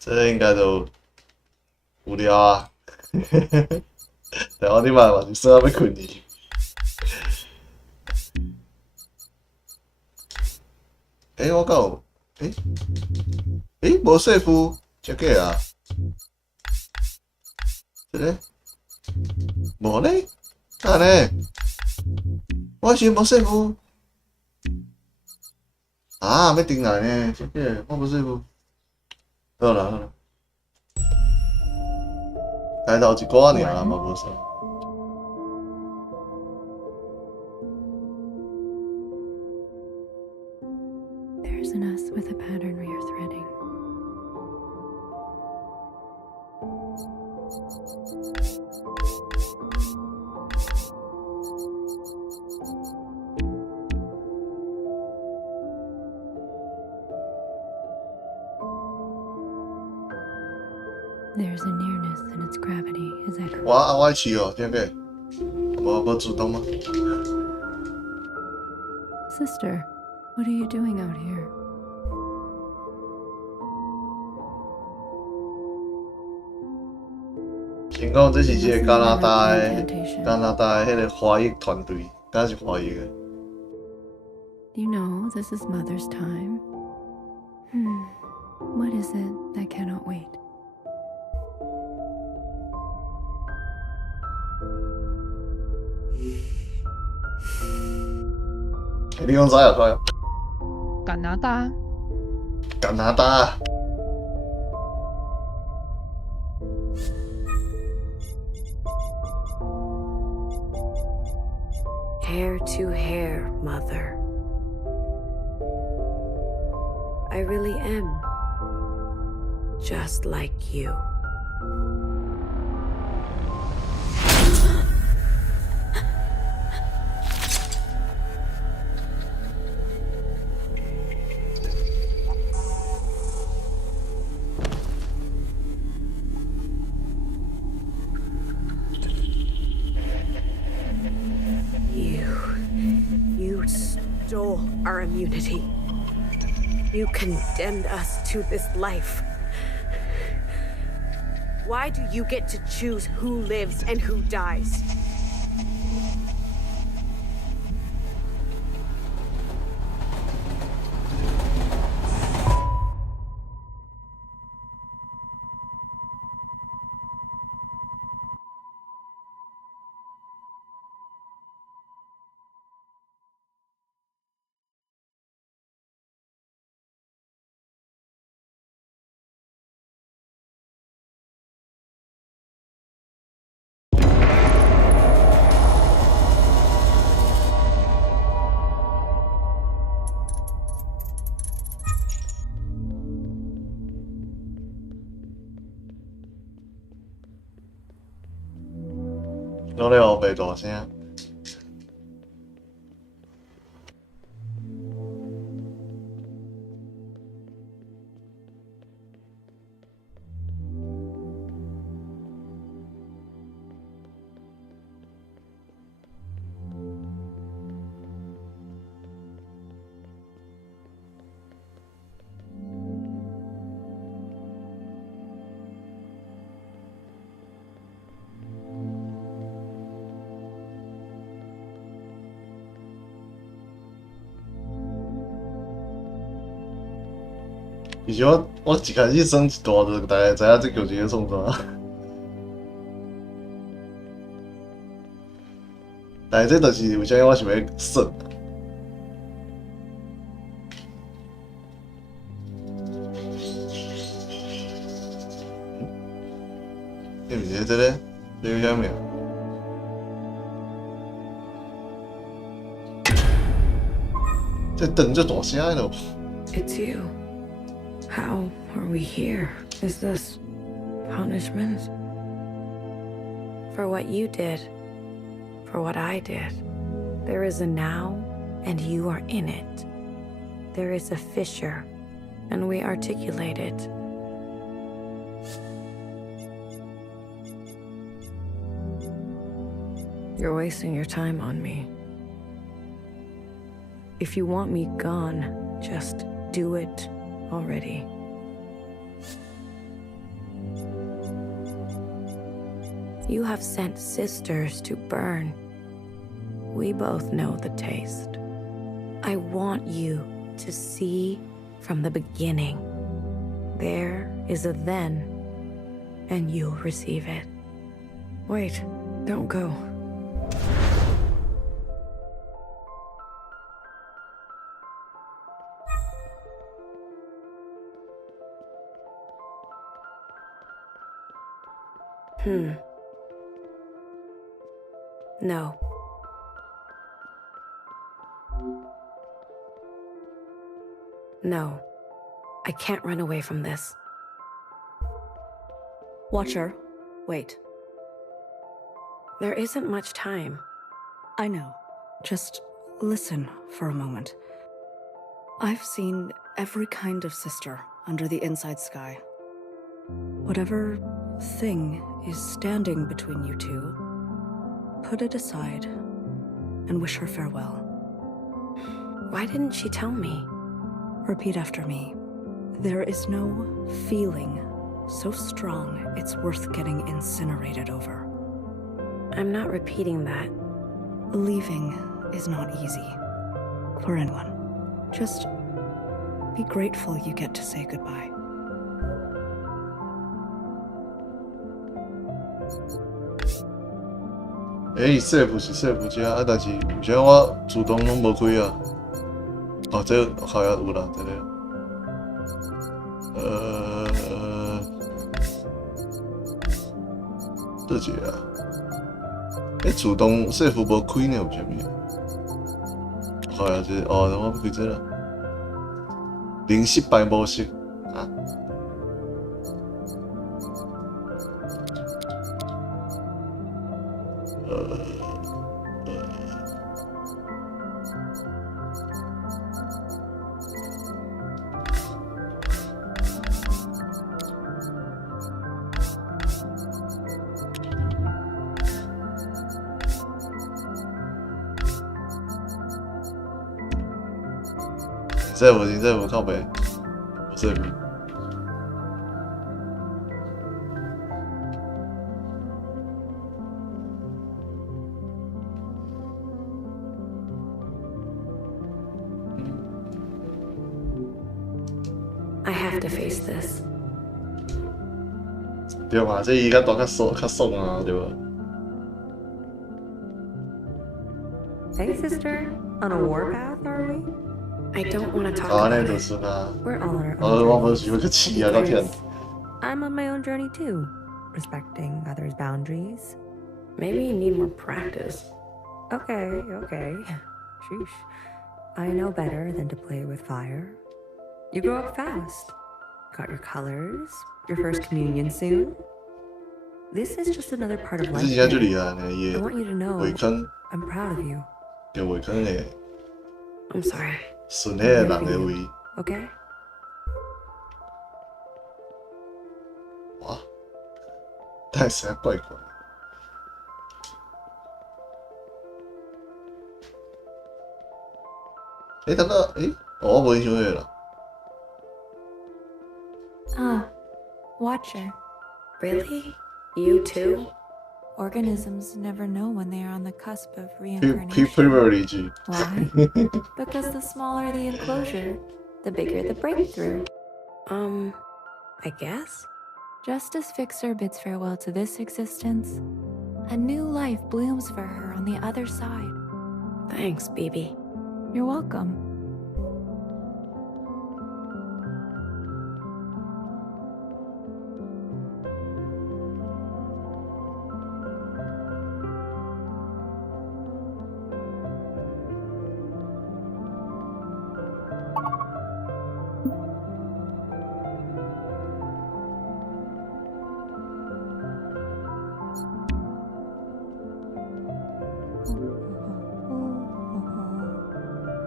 这应该都无聊啊。然后你妈嘛是说要困去。我敢有无说服，这个啊，这个无呢？哪呢？我是无说服啊，要进来呢，这个我无说服。好啦好啦，开头一寡尔嘛无说。There's an us with a pattern we are threading. There's a nearness in its gravity as echoing. 我爱去哦，这个无主动吗？ Sister, what are you doing out here? 先讲这是一个加拿大迄个华裔团队，敢是华裔的。You know this is Mother's time. What is it that cannot wait? 你讲啥出来？加拿大。加拿大。Hair to hair, Mother. I really am just like you. You stole our immunity. You condemned us to this life. Why do you get to choose who lives and who dies?拢咧后背大声。其实我一开始耍一段就大概知影这球是咧创啥，但是这就是为啥我想要耍。你毋是这个？这个啥物啊？这灯就大声的咯。It's you. How are we here? Is this punishment? For what you did, for what I did. There is a now, and you are in it. There is a fissure, and we articulate it. You're wasting your time on me. If you want me gone, just do it already. You have sent sisters to burn. We both know the taste. I want you to see from the beginning. There is a then, and you'll receive it. Wait, don't go. No. No. I can't run away from this. Watcher, wait. There isn't much time. I know. Just listen for a moment. I've seen every kind of sister under the inside sky. Whatever thing is standing between you two, put it aside and wish her farewell. Why didn't she tell me? Repeat after me. There is no feeling so strong it's worth getting incinerated over. I'm not repeating that. Leaving is not easy for anyone. Just be grateful you get to say goodbye. safe 是 safe 遮，但是有些我自动拢无开啊。这个好像有啦，这个。这一个啊？自动 safe 无开呢，有啥物？好像是我要开这啦。零失败模式啊。这无靠北，我这边。I have to face this. 对嘛，这伊较大较爽啊，对吧？ Hey, sister. On a warpath, are we? I don't want to talk 啊， about 那 it. 就是啦。 We're all on our 我 own 们是要去饲啊，到天。 I'm on my own journey too, respecting others' boundaries. Maybe you need more practice. Okay. Sheesh. I know better than to play with fire. You grow up fast. Got your colors, your first communion soon. This is just another part of 可 life. 是现在就 here. 厉害呢，伊 I want you to know 围坑 I'm proud of you. 嘅围坑嘅 I'm sorry. 顺迄个人嘅位， Okay? 哇，但是还怪怪。等等，我无印象迄个啦。 Ah, Watcher. Really? You too? Organisms never know when they are on the cusp of People reincarnation. privilege. Why? Because the smaller the enclosure, the bigger the breakthrough. I guess? Just as Fixer bids farewell to this existence, a new life blooms for her on the other side. Thanks, BB. You're welcome.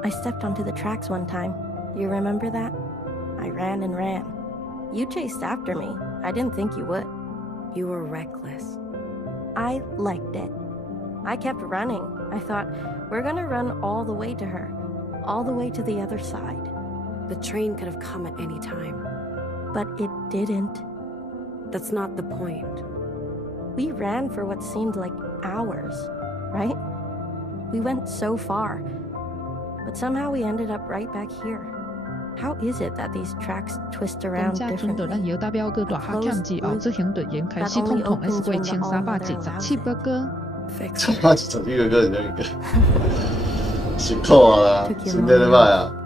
I stepped onto the tracks one time. You remember that? I ran and ran. You chased after me. I didn't think you would. You were reckless. I liked it. I kept running. I thought, we're gonna run all the way to her. All the way to the other side. The train could have come at any time. But it didn't. That's not the point. We ran for what seemed like hours, right? We went so far, but somehow we ended up right back here. How is it that these tracks twist 公 around 車船隊咱 differently? 搖搭表哥大下減之後，執行隊員開始通通 S 過1377個歌。 他妈只一个人一个，辛苦啊啦，身体咧歹啊。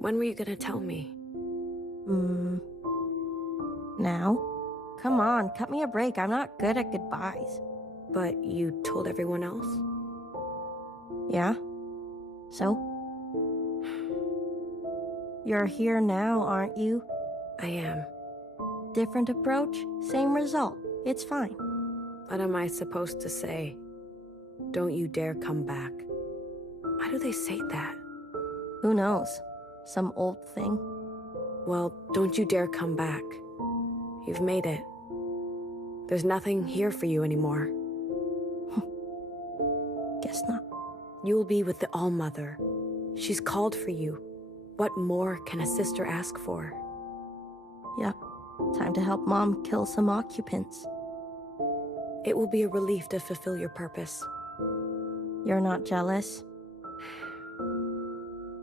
When were you gonna tell me? Now? Come on, cut me a break. I'm not good at goodbyes. But you told everyone else? Yeah? So? You're here now, aren't you? I am. Different approach, same result. It's fine. What am I supposed to say? Don't you dare come back. Why do they say that? Who knows? Some old thing. Well, don't you dare come back. You've made it. There's nothing here for you anymore. Guess not. You'll be with the All-Mother. She's called for you. What more can a sister ask for? Yep. Time to help Mom kill some occupants. It will be a relief to fulfill your purpose. You're not jealous?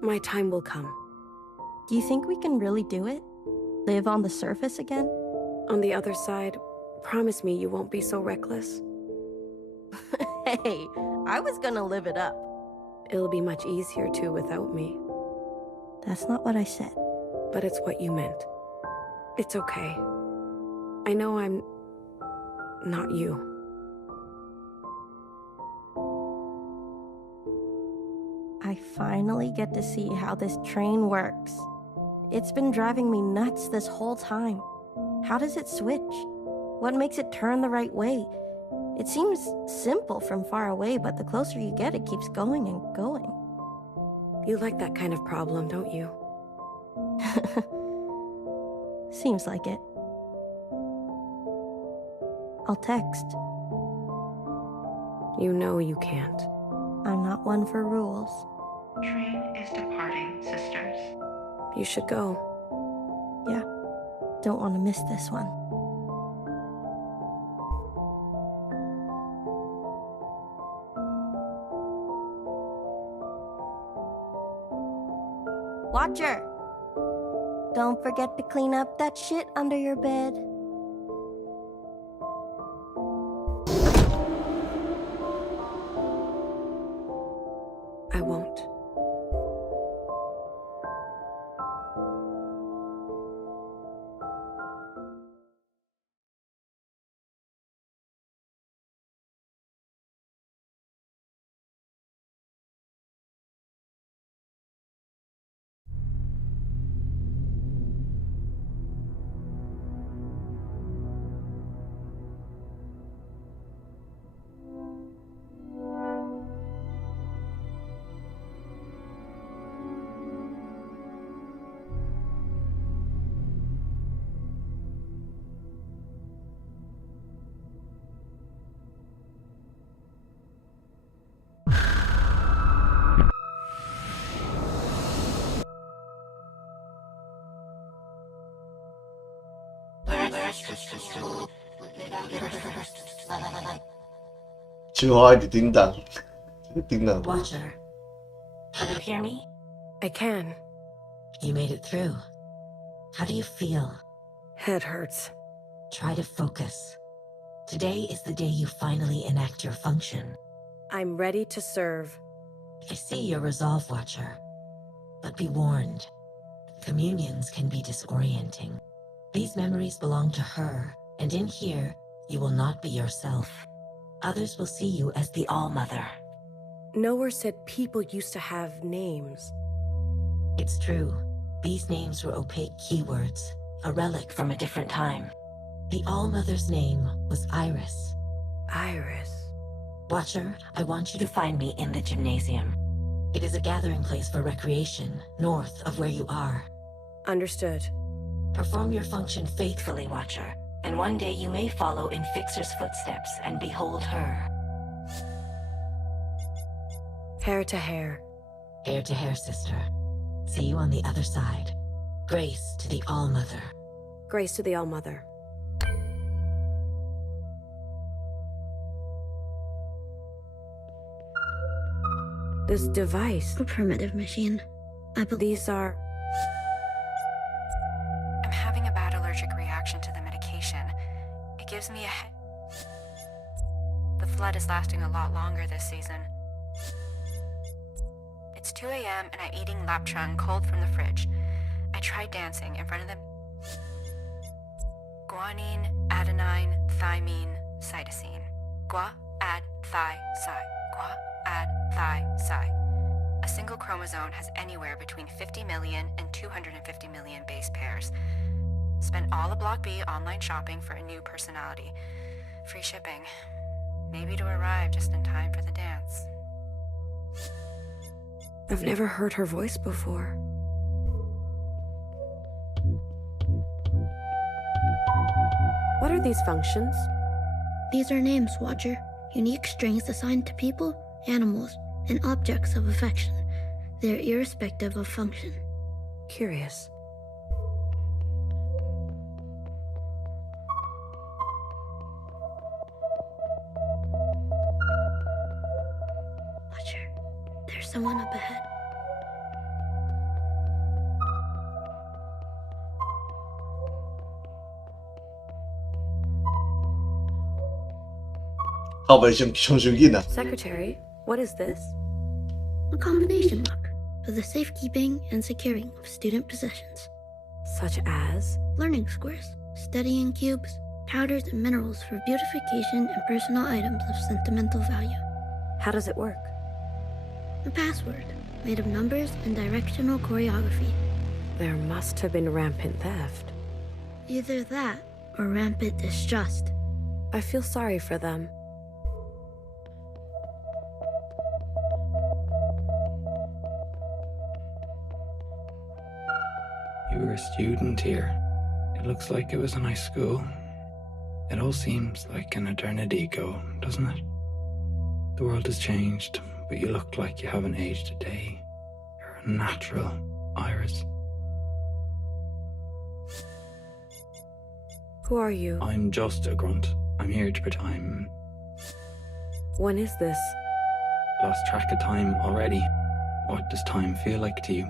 My time will come. Do you think we can really do it? Live on the surface again? On the other side, promise me you won't be so reckless. Hey, I was gonna live it up. It'll be much easier too without me. That's not what I said. But it's what you meant. It's okay. I know I'm not you. I finally get to see how this train works. It's been driving me nuts this whole time. How does it switch? What makes it turn the right way? It seems simple from far away, but the closer you get, it keeps going and going. You like that kind of problem, don't you? Seems like it. I'll text. You know you can't. I'm not one for rules. Train is departing, sisters. You should go. Yeah, don't want to miss this one. Watcher! Don't forget to clean up that shit under your bed. I won't. Watcher, can you hear me? I can. You made it through. How do you feel? Head hurts. Try to focus. Today is the day you finally enact your function. I'm ready to serve. I see your resolve, Watcher. But be warned. Communions can be disorienting. These memories belong to her, and in here, you will not be yourself. Others will see you as the All-Mother. Nowhere said people used to have names. It's true. These names were opaque keywords, a relic from a different time. The All-Mother's name was Iris. Iris. Watcher, I want you to find me in the gymnasium. It is a gathering place for recreation, north of where you are. Understood. Perform your function faithfully, Watcher, and one day you may follow in Fixer's footsteps and behold her. Hair to hair. Hair to hair, sister. See you on the other side. Grace to the All-Mother. Grace to the All-Mother. This device. A primitive machine. I believe These are... I'm having a bad allergic reaction to the medication. It gives me a head. The flood is lasting a lot longer this season. It's 2 a.m. and I'm eating lapchung cold from the fridge. I tried dancing in front of the guanine, adenine, thymine, cytosine. Gua, ad, thi, psi. Gua, ad, thi, psi. A single chromosome has anywhere between 50 million and 250 million base pairs. Spent all of Block B online shopping for a new personality. Free shipping. Maybe to arrive just in time for the dance. I've never heard her voice before. What are these functions? these are names, Watcher. Unique strings assigned to people, animals, and objects of affection. They're irrespective of function. Curious. Watcher, there's someone up ahead. Secretary, what is this? A combination lock for the safekeeping and securing of student possessions. Such as? Learning squares, studying cubes, powders and minerals for beautification and personal items of sentimental value. How does it work? A password made of numbers and directional choreography. There must have been rampant theft. Either that or rampant distrust. I feel sorry for them. You were a student here. It looks like it was a nice school. It all seems like an eternity ago, doesn't it? The world has changed, but you look like you haven't aged a day. You're a natural, Iris. Who are you? I'm just a grunt. I'm here to pretend. When is this? Lost track of time already. What does time feel like to you?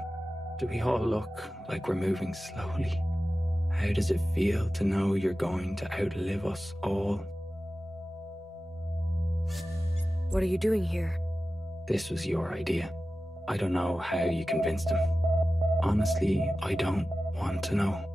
Do we all look like we're moving slowly? How does it feel to know you're going to outlive us all? What are you doing here? This was your idea. I don't know how you convinced him. Honestly, I don't want to know.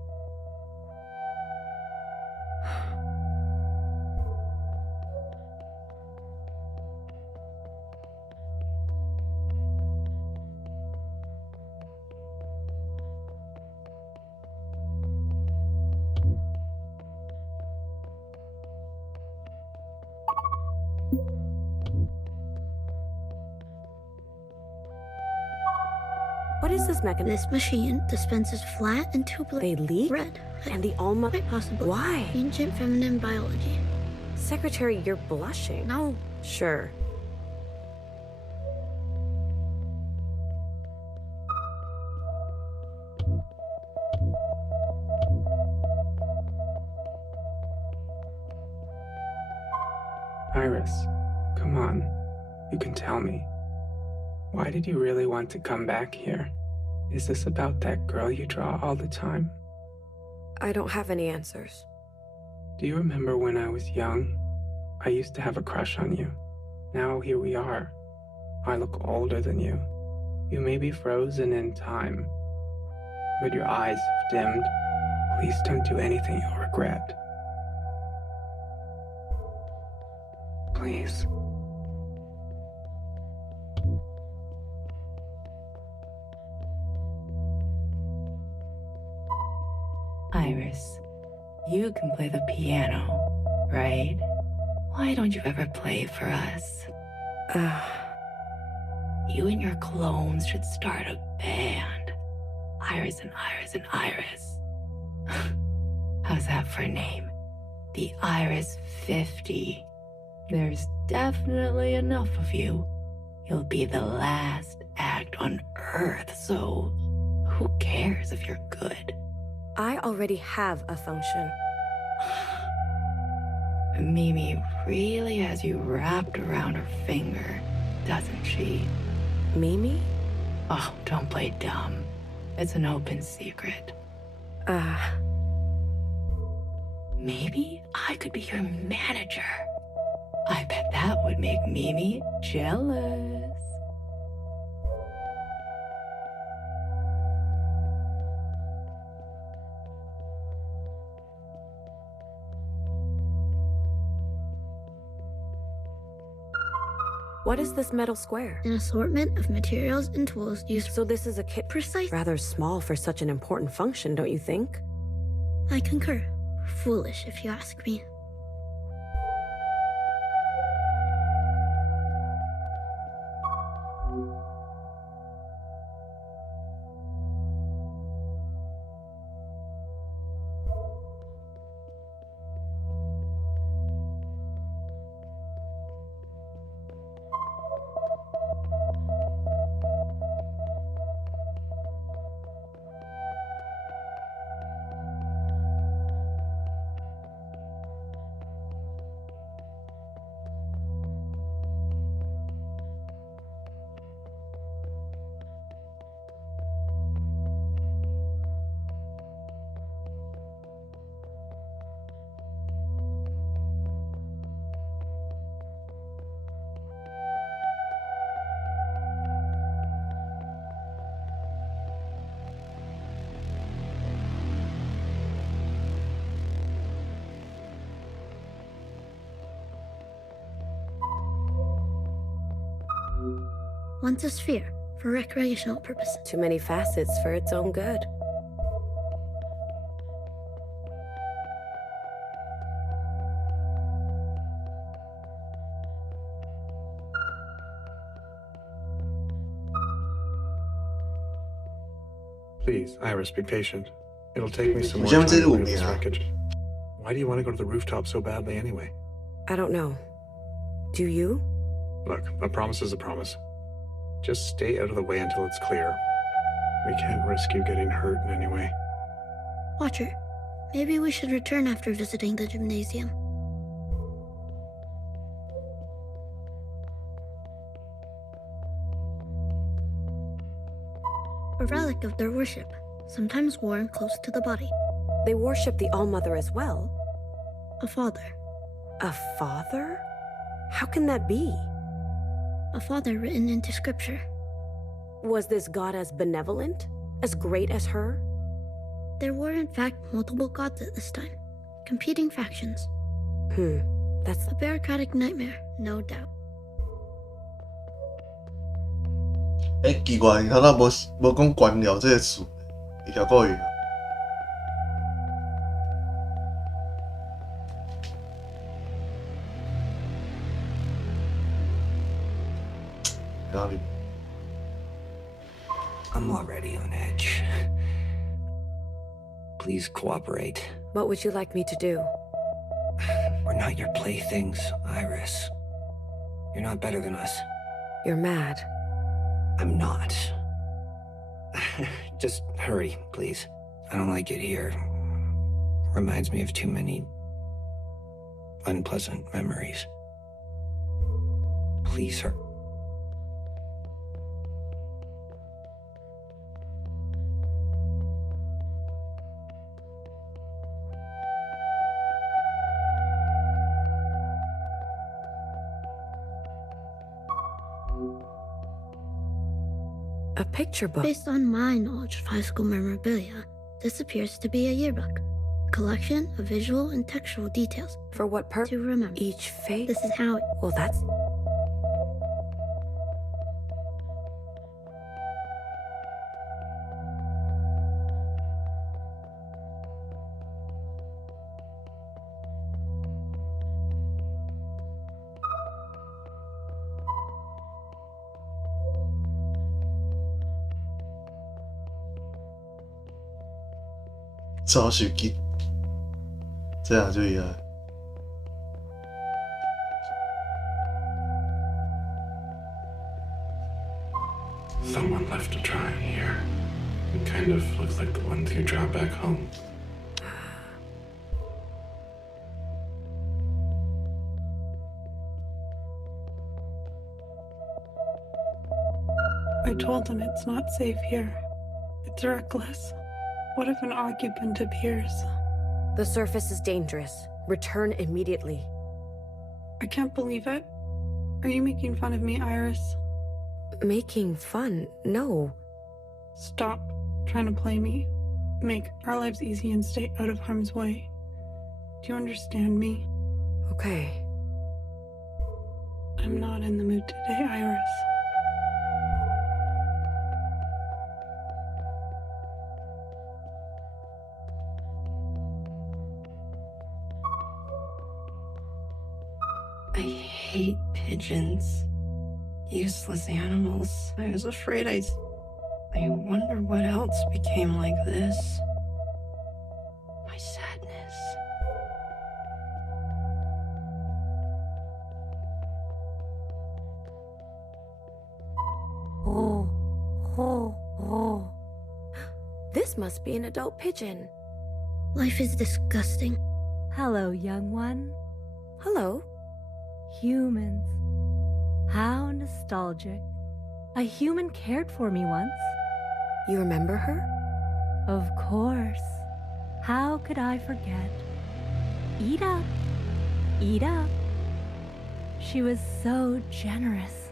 What is this mechanism? This machine dispenses flat and tubular They leak? red. And the Alma... Quite possibly. Why? Ancient feminine biology. Secretary, you're blushing. No. Sure. Iris, come on. You can tell me. Why did you really want to come back here? Is this about that girl you draw all the time? I don't have any answers. Do you remember when I was young? I used to have a crush on you. Now here we are. I look older than you. You may be frozen in time, but your eyes have dimmed. Please don't do anything you'll regret. Please. Iris, you can play the piano, right? Why don't you ever play for us? You and your clones should start a band. Iris and Iris and Iris. How's that for a name? The Iris 50. There's definitely enough of you. You'll be the last act on Earth, so who cares if you're good? I already have a function. Mimi really has you wrapped around her finger, doesn't she? Mimi? Oh, don't play dumb. It's an open secret. Maybe I could be your manager. I bet that would make Mimi jealous. What is this metal square? An assortment of materials and tools used. So this is a kit. Precise. Rather small for such an important function, don't you think? I concur. Foolish, if you ask me. Once a sphere for recreational purposes. Too many facets for its own good. Please, Iris, be patient. It'll take me some more Hocam time to seni clear this ya. wreckage. Why do you want to go to the rooftop so badly anyway? I don't know. Do you? Look, a promise is a promise. Just stay out of the way until it's clear. We can't risk you getting hurt in any way. Watcher, maybe we should return after visiting the gymnasium. A relic of their worship, sometimes worn close to the body. They worship the All-Mother as well? A father. A father? How can that be? A father written into scripture. Was this god as benevolent? As great as her? There were in fact multiple gods at this time, competing factions. That's a bureaucratic nightmare, no doubt. 奇怪，他那无讲官僚这个詞，伊條國語。哪裡？ I'm already on edge. Please cooperate. What would you like me to do? We're not your playthings, Iris. You're not better than us. You're mad. I'm not. Just hurry, please. I don't like it here. Reminds me of too many unpleasant memories. Please hurry. A picture book? Based on my knowledge of high school memorabilia, this appears to be a yearbook. A collection of visual and textual details. For what purpose? To remember. Each face? This is how it... Well, that's...找手機，這樣就伊個。kind of look like the ones you drop back home. I told them it's not safe here. It's reckless. What if an occupant appears? The surface is dangerous. Return immediately. I can't believe it. Are you making fun of me, Iris? Making fun? No. Stop trying to play me. Make our lives easy and stay out of harm's way. Do you understand me? Okay. I'm not in the mood today, Iris. I hate pigeons. Useless animals. I was afraid I wonder what else became like this. My sadness. Oh. This must be an adult pigeon. Life is disgusting. Hello, young one. Hello. Humans. How nostalgic. A human cared for me once. You remember her? Of course. How could I forget? Eat up. Eat up. She was so generous.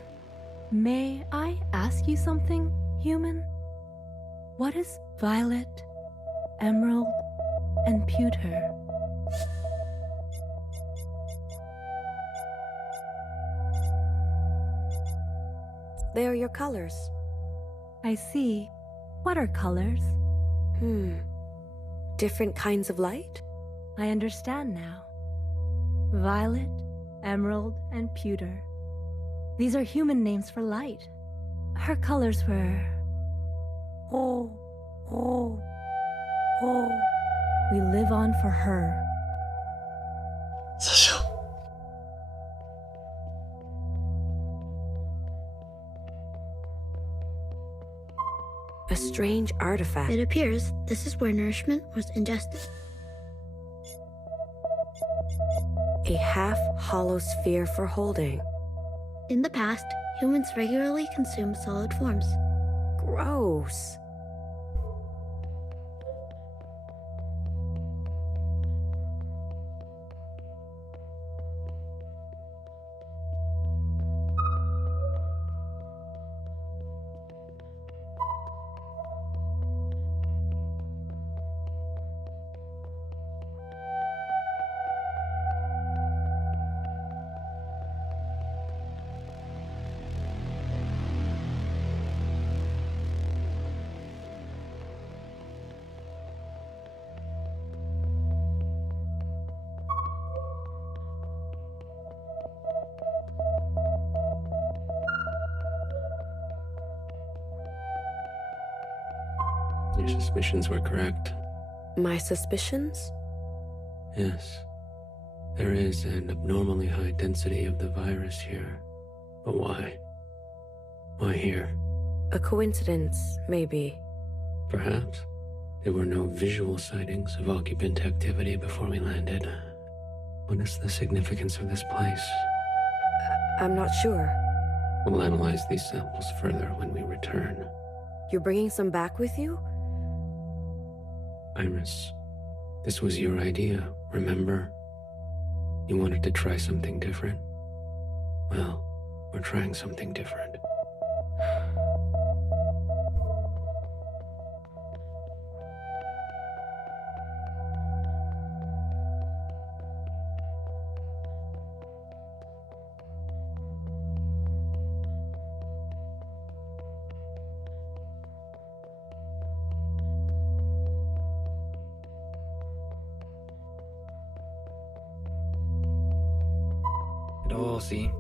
May I ask you something, human? What is violet, emerald, and pewter? They are your colors. I see. What are colors? Different kinds of light? I understand now. Violet, emerald, and pewter. These are human names for light. Her colors were... We live on for her. A strange artifact. It appears this is where nourishment was ingested. A half-hollow sphere for holding. In the past, humans regularly consumed solid forms. Gross. Your suspicions were correct. My suspicions? Yes. There is an abnormally high density of the virus here. But why? Why here? A coincidence, maybe. Perhaps. There were no visual sightings of occupant activity before we landed. What is the significance of this place? I'm not sure. We'll analyze these samples further when we return. You're bringing some back with you? Iris, this was your idea, remember? You wanted to try something different? Well, we're trying something different. See?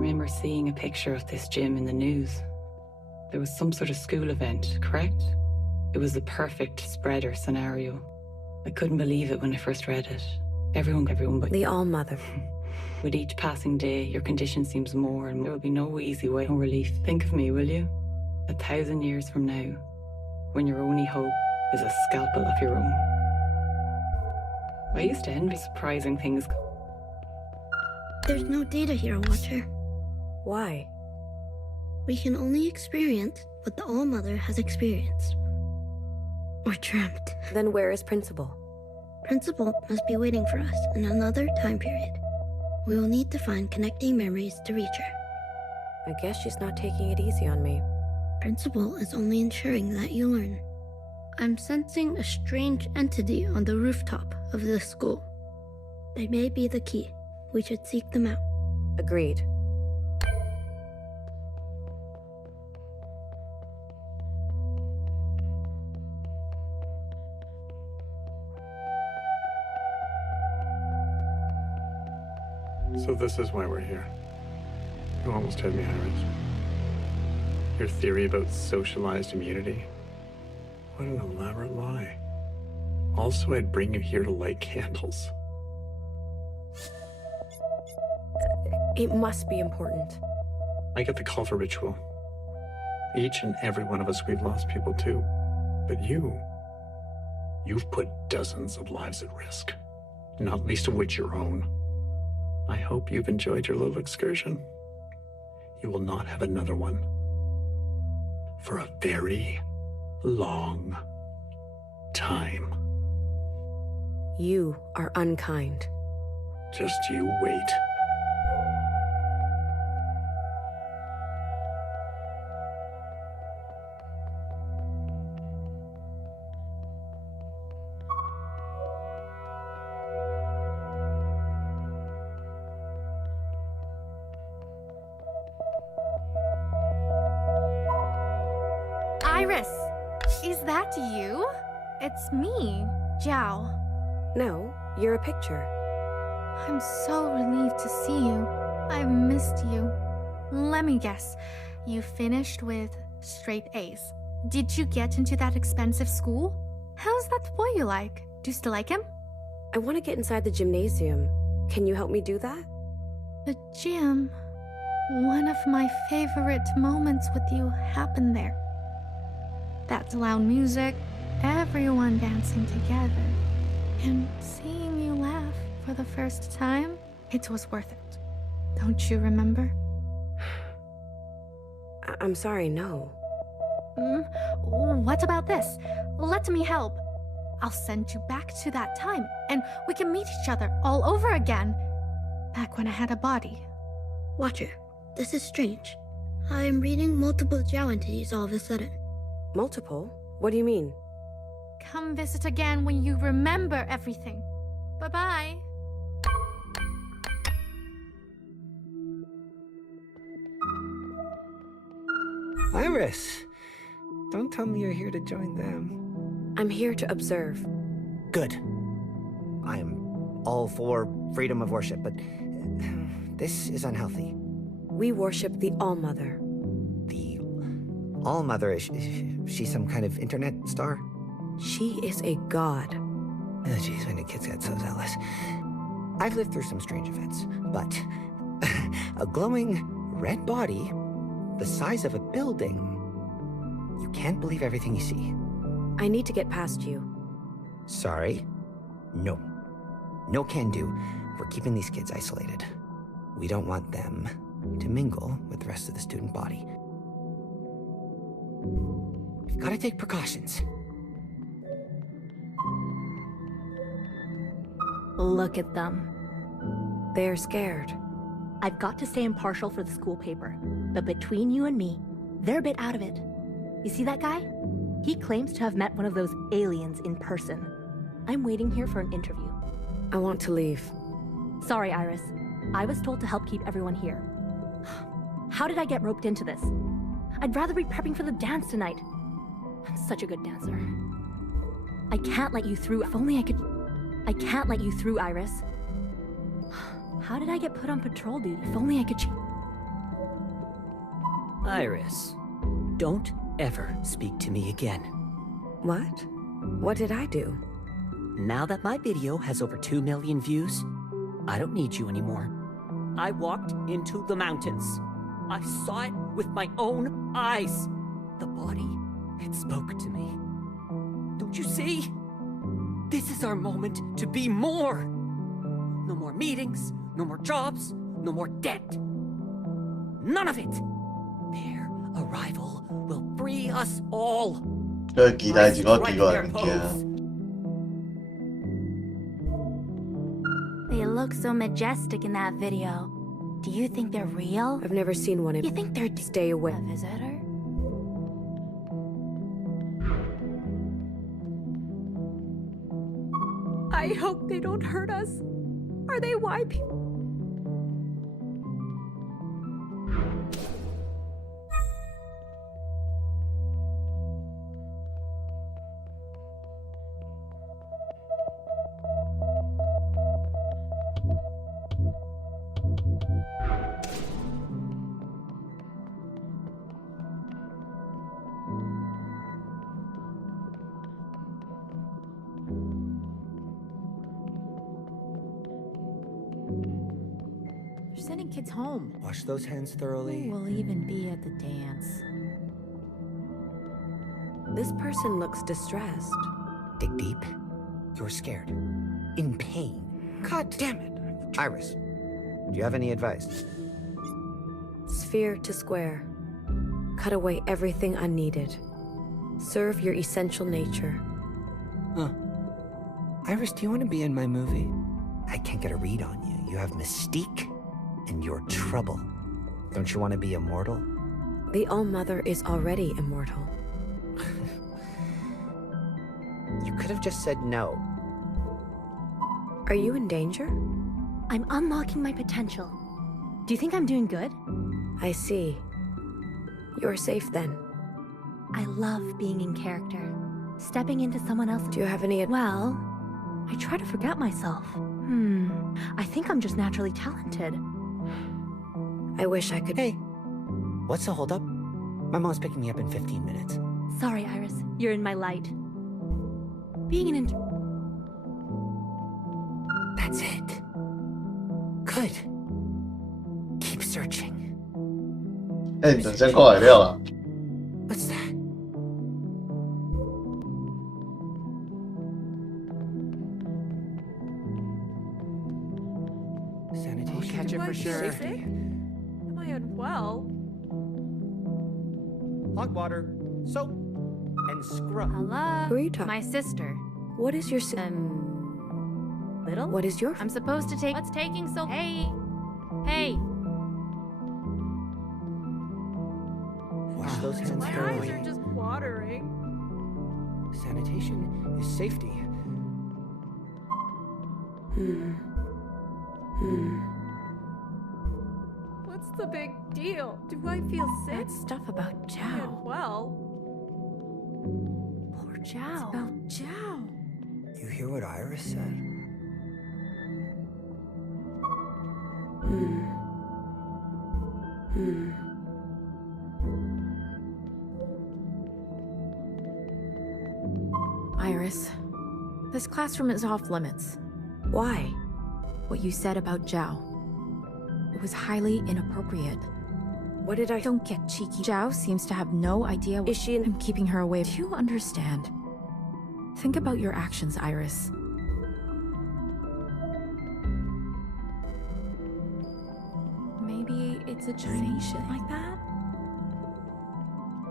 remember seeing a picture of this gym in the news. There was some sort of school event, correct? It was the perfect spreader scenario. I couldn't believe it when I first read it. Everyone but... The All-Mother. With each passing day, your condition seems more and more. There will be no easy way, no relief. Think of me, will you? 1,000 years from now, when your only hope is a scalpel of your own. I used to envy surprising things. There's no data here, Watcher. Why? We can only experience what the All-Mother has experienced. Or dreamt. Then where is Principal? Principal must be waiting for us in another time period. We will need to find connecting memories to reach her. I guess she's not taking it easy on me. Principal is only ensuring that you learn. I'm sensing a strange entity on the rooftop of this school. They may be the key. We should seek them out. Agreed. So this is why we're here. You almost had me, Iris. Your theory about socialized immunity? What an elaborate lie. Also, I'd bring you here to light candles. It must be important. I get the call for ritual. Each and every one of us, we've lost people too. But you've put dozens of lives at risk, not least of which your own. I hope you've enjoyed your little excursion. You will not have another one for a very long time. You are unkind. Just you wait. Iris, is that you? It's me, Jiao. No, you're a picture. I'm so relieved to see you. I've missed you. Let me guess, you finished with straight A's. Did you get into that expensive school? How's that boy you like? Do you still like him? I want to get inside the gymnasium. Can you help me do that? The gym. One of my favorite moments with you happened there. That loud music, everyone dancing together, and seeing you laugh for the first time, it was worth it. Don't you remember? I'm sorry, no. What about this? Let me help. I'll send you back to that time, and we can meet each other all over again. Back when I had a body. Watcher, this is strange. I am reading multiple Jiao entities all of a sudden. Multiple? What do you mean? Come visit again when you remember everything. Bye-bye. Iris! Don't tell me you're here to join them. I'm here to observe. Good. I am all for freedom of worship, but this is unhealthy. We worship the All-Mother. The All-Mother? Is she some kind of internet star? She is a god. Oh, jeez, when the kids got so zealous. I've lived through some strange events, but a glowing red body the size of a building, you can't believe everything you see. I need to get past you. Sorry? No. No can do. We're keeping these kids isolated. We don't want them to mingle with the rest of the student body. We've got to take precautions. Look at them. They're scared. I've got to stay impartial for the school paper, but between you and me, they're a bit out of it. You see that guy? He claims to have met one of those aliens in person. I'm waiting here for an interview. I want to leave. Sorry, Iris. I was told to help keep everyone here. How did I get roped into this? I'd rather be prepping for the dance tonight. I'm such a good dancer. I can't let you through. If only I could... I can't let you through, Iris. How did I get put on patrol duty? If only I could... Iris, don't ever speak to me again. What? What did I do? Now that my video has over 2 million views, I don't need you anymore. I walked into the mountains. I saw it with my own eyes. The body, it spoke to me. Don't you see? This is our moment to be more. No more meetings, no more jobs, no more debt. None of it. Their arrival will free us all. 기다리고 기다릴게요. They look so majestic in that video. Do you think they're real? I've never seen one. You think they're Stay away. a visitor? I hope they don't hurt us. Are they white people? They're sending kids home. Wash those hands thoroughly. Who will even be at the dance? This person looks distressed. Dig deep. You're scared. In pain. God damn it. Iris, do you have any advice? Sphere to square. Cut away everything unneeded. Serve your essential nature. Huh. Iris, do you want to be in my movie? I can't get a read on you. You have mystique, and you're trouble. Don't you want to be immortal? The All-Mother is already immortal. You could have just said no. Are you in danger? I'm unlocking my potential. Do you think I'm doing good? I see. You're safe then. I love being in character. Stepping into someone else. Do you have any... Well, I try to forget myself. I think I'm just naturally talented. I wish I could... Hey, what's the holdup? My mom's picking me up in 15 minutes. Sorry, Iris. You're in my light. Being an That's it. Good. Keep searching. 哎，你等先过来料啊！ What's that? Sanitation. I'll catch it for sure. Am I unwell? Hot water, soap, and scrub. Hello? Who are you talking? My sister. What is your... Little? What is your... I'm supposed to take... What's taking so... Hey! Hey! Wash those hands My eyes thoroughly. are just watering. Sanitation is safety. What's the big deal? Do I feel sick? That stuff about Zhao. Well, Poor Zhao. it's about Zhao. You hear what Iris said? Iris, this classroom is off limits. Why? What you said about Zhao. It was highly inappropriate. What did I... Don't get cheeky. Zhao seems to have no idea what... Is she in... I'm keeping her away. Do you understand? Think about your actions, Iris. Maybe it's a dream. Shit like that?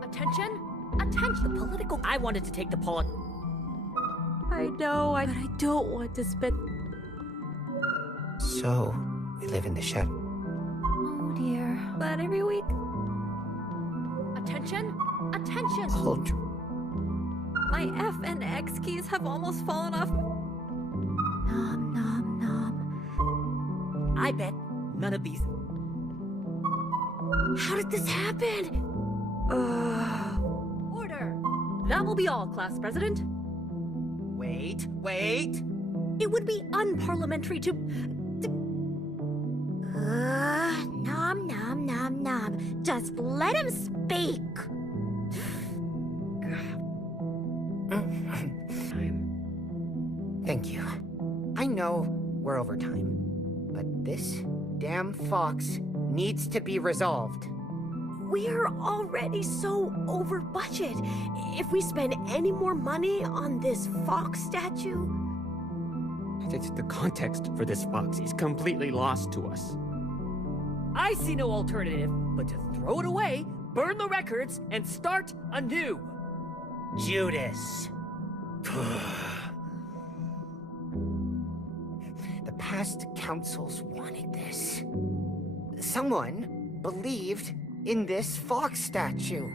Attention! Attention! The political... I wanted to take the I know, but I don't want to spend... So, we live in the shed. Oh dear. But every week... Attention! Attention! Hold. My F and X keys have almost fallen off. Nom nom nom. I bet none of these... How did this happen? Order! That will be all, Class President. Wait. It would be unparliamentary to... Nom nom nom knob. Just let him speak. Thank you. I know we're over time, but this damn fox needs to be resolved. We're already so over budget. If we spend any more money on this fox statue... The context for this fox is completely lost to us. I see no alternative but to throw it away, burn the records, and start anew. Judas. The past councils wanted this. Someone believed in this fox statue.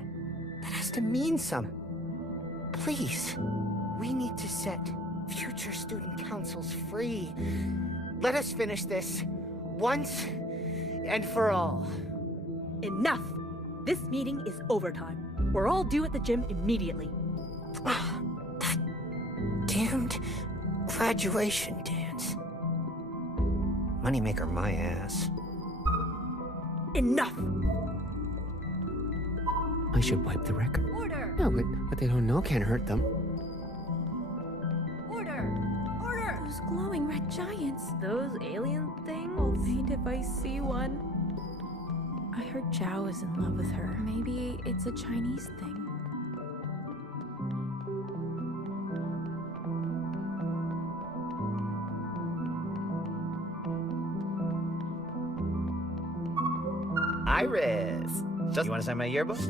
That has to mean something. Please, we need to set future student councils free. Let us finish this once and for all. Enough! This meeting is overtime. We're all due at the gym immediately. That damned graduation dance. Moneymaker my ass. Enough! I should wipe the record. Order! No, but what they don't know can't hurt them. Order! Order! Those glowing red giants. Those alien things? I'll faint if I see one. I heard Zhao is in love with her. Maybe it's a Chinese thing. Iris! You want to sign my yearbook?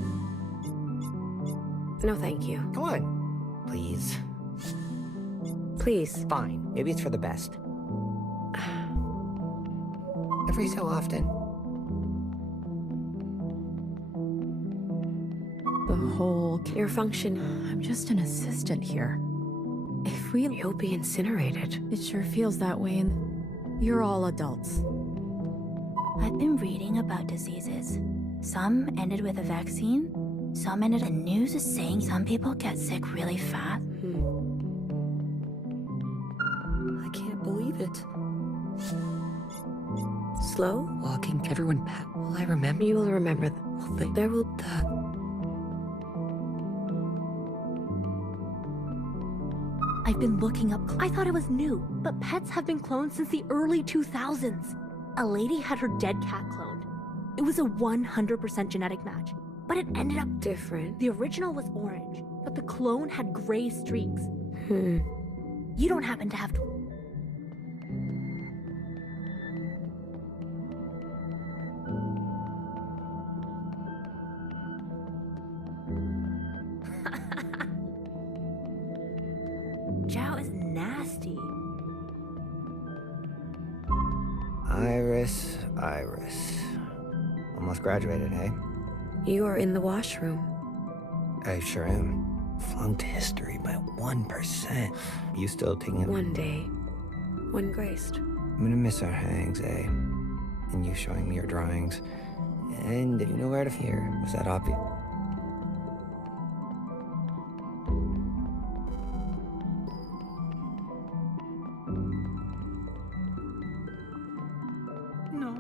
No, thank you. Come on. Please. Please. Fine. Maybe it's for the best. Every so often. The whole... Your function... I'm just an assistant here. If we... You'll be incinerated. It sure feels that way, and you're all adults. I've been reading about diseases. Some ended with a vaccine. Some ended... The news is saying some people get sick really fast. I can't believe it. Slow? Walking everyone back. Will I remember? You will remember. There will... I've been looking up... I thought it was new, but pets have been cloned since the early 2000s. A lady had her dead cat cloned. It was a 100% genetic match, but it ended up different. The original was orange, but the clone had gray streaks. You don't happen to have... Zhao is nasty. Iris. Almost graduated, eh? You are in the washroom. I sure am. Flunked history by 1%. You still taking it? One day. One graced. I'm gonna miss our hangs, eh? And you showing me your drawings. And if you know where to hear, was that obvious? No.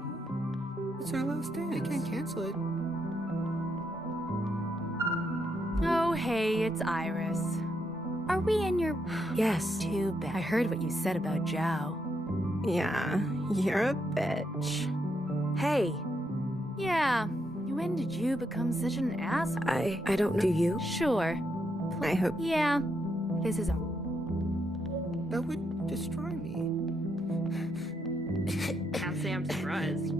It's our last day. I can't cancel it. Oh, hey, it's Iris. Are we in your... Yes. Too bad. I heard what you said about Zhao. Yeah, you're a bitch. Hey. Yeah. When did you become such an ass? I don't know. Do you? Sure. I hope... Yeah. This is a... That would destroy me. Can't say I'm surprised.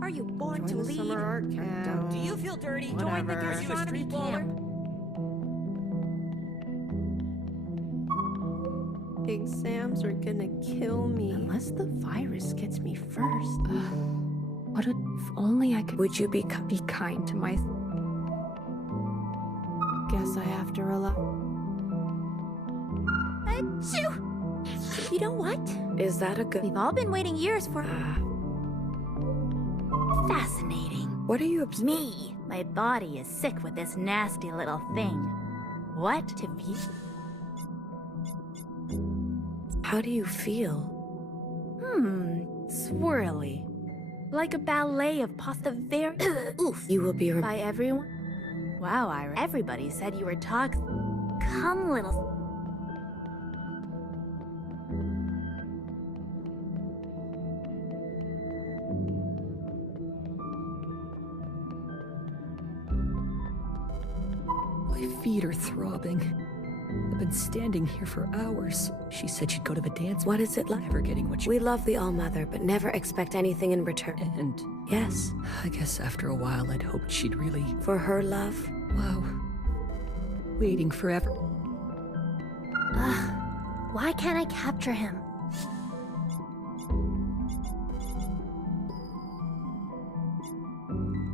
Are you born Join to the lead? summer art countdown. Do you feel dirty? Whatever. Join the gastronomy camp. Exams are gonna kill me. Unless the virus gets me first. What if only I could... Would you be kind to my... Guess I have to rely... Achoo! You know what? Is that a good... We've all been waiting years for... Fascinating. What are you... Me. My body is sick with this nasty little thing. What to be... How do you feel? Swirly. Like a ballet of pasta very oof. You will be By everyone? Wow, Iris. Everybody said you were toxic. Come, little... My feet are throbbing. I've been standing here for hours. She said she'd go to the dance. What is it like? Never getting what she... We love the All-Mother, but never expect anything in return. And... Yes. I guess after a while I'd hoped she'd really... For her love? Wow. Waiting forever. Ugh. Why can't I capture him?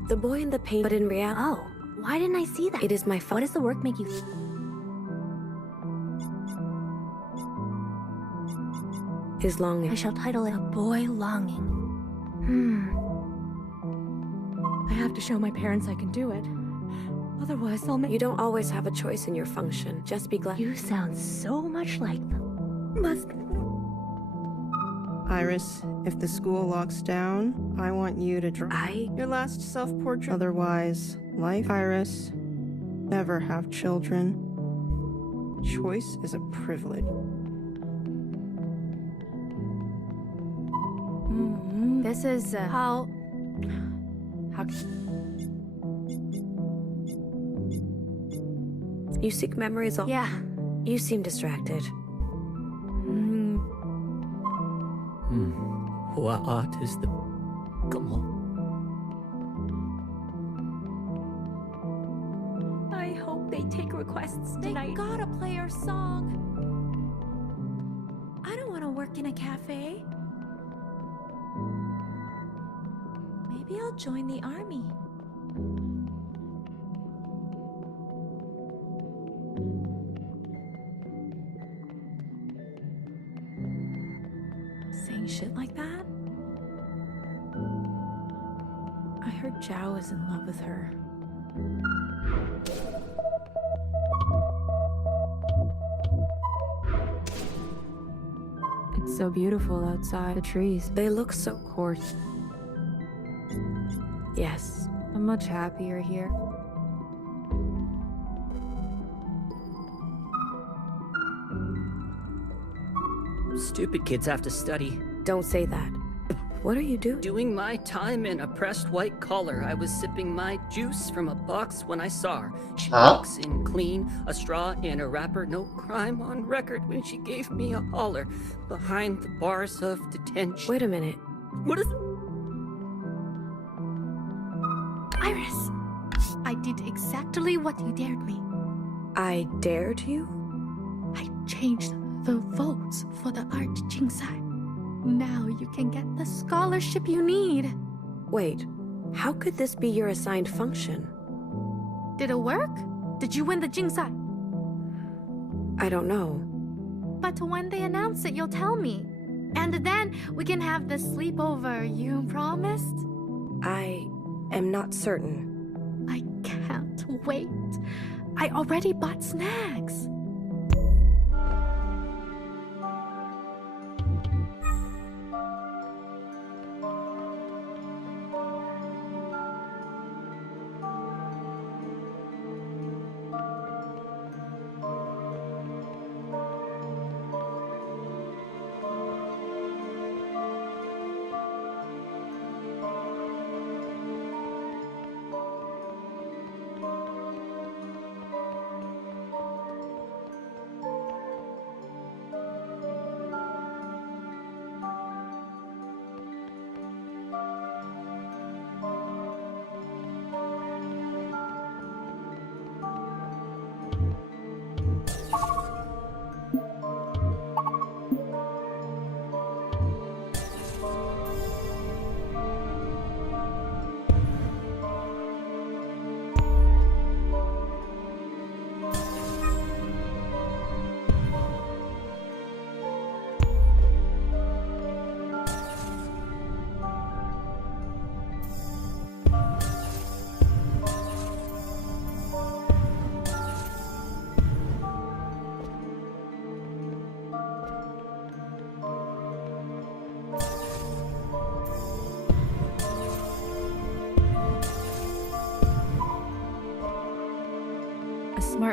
The boy in the paint, but in reality... Oh, why didn't I see that? It is my fault. What does the work make you... His longing. I shall title it A Boy Longing. I have to show my parents I can do it. Otherwise, I'll make... You don't always have a choice in your function. Just be glad. You sound so much like them. Must... Iris, if the school locks down, I want you to draw your last self-portrait. Otherwise, life, Iris, never have children. Choice is a privilege. This is, how... You seek memories all... Yeah. You seem distracted. What art is the... Come on. I hope they take requests tonight. They gotta play our song. I don't want to work in a cafe. Maybe I'll join the army. Saying shit like that? I heard Zhao is in love with her. It's so beautiful outside. The trees, they look so coarse. Yes. I'm much happier here. Stupid kids have to study. Don't say that. What are you doing? Doing my time in a pressed white collar. I was sipping my juice from a box when I saw her. She walks in clean, a straw in a wrapper, no crime on record when she gave me a holler behind the bars of detention. Wait a minute. What is... Iris! I did exactly what you dared me. I dared you? I changed the votes for the art Jingsai. Now you can get the scholarship you need. Wait, how could this be your assigned function? Did it work? Did you win the Jingsai? I don't know. But when they announce it, you'll tell me. And then we can have the sleepover you promised? I am not certain. I can't wait. I already bought snacks.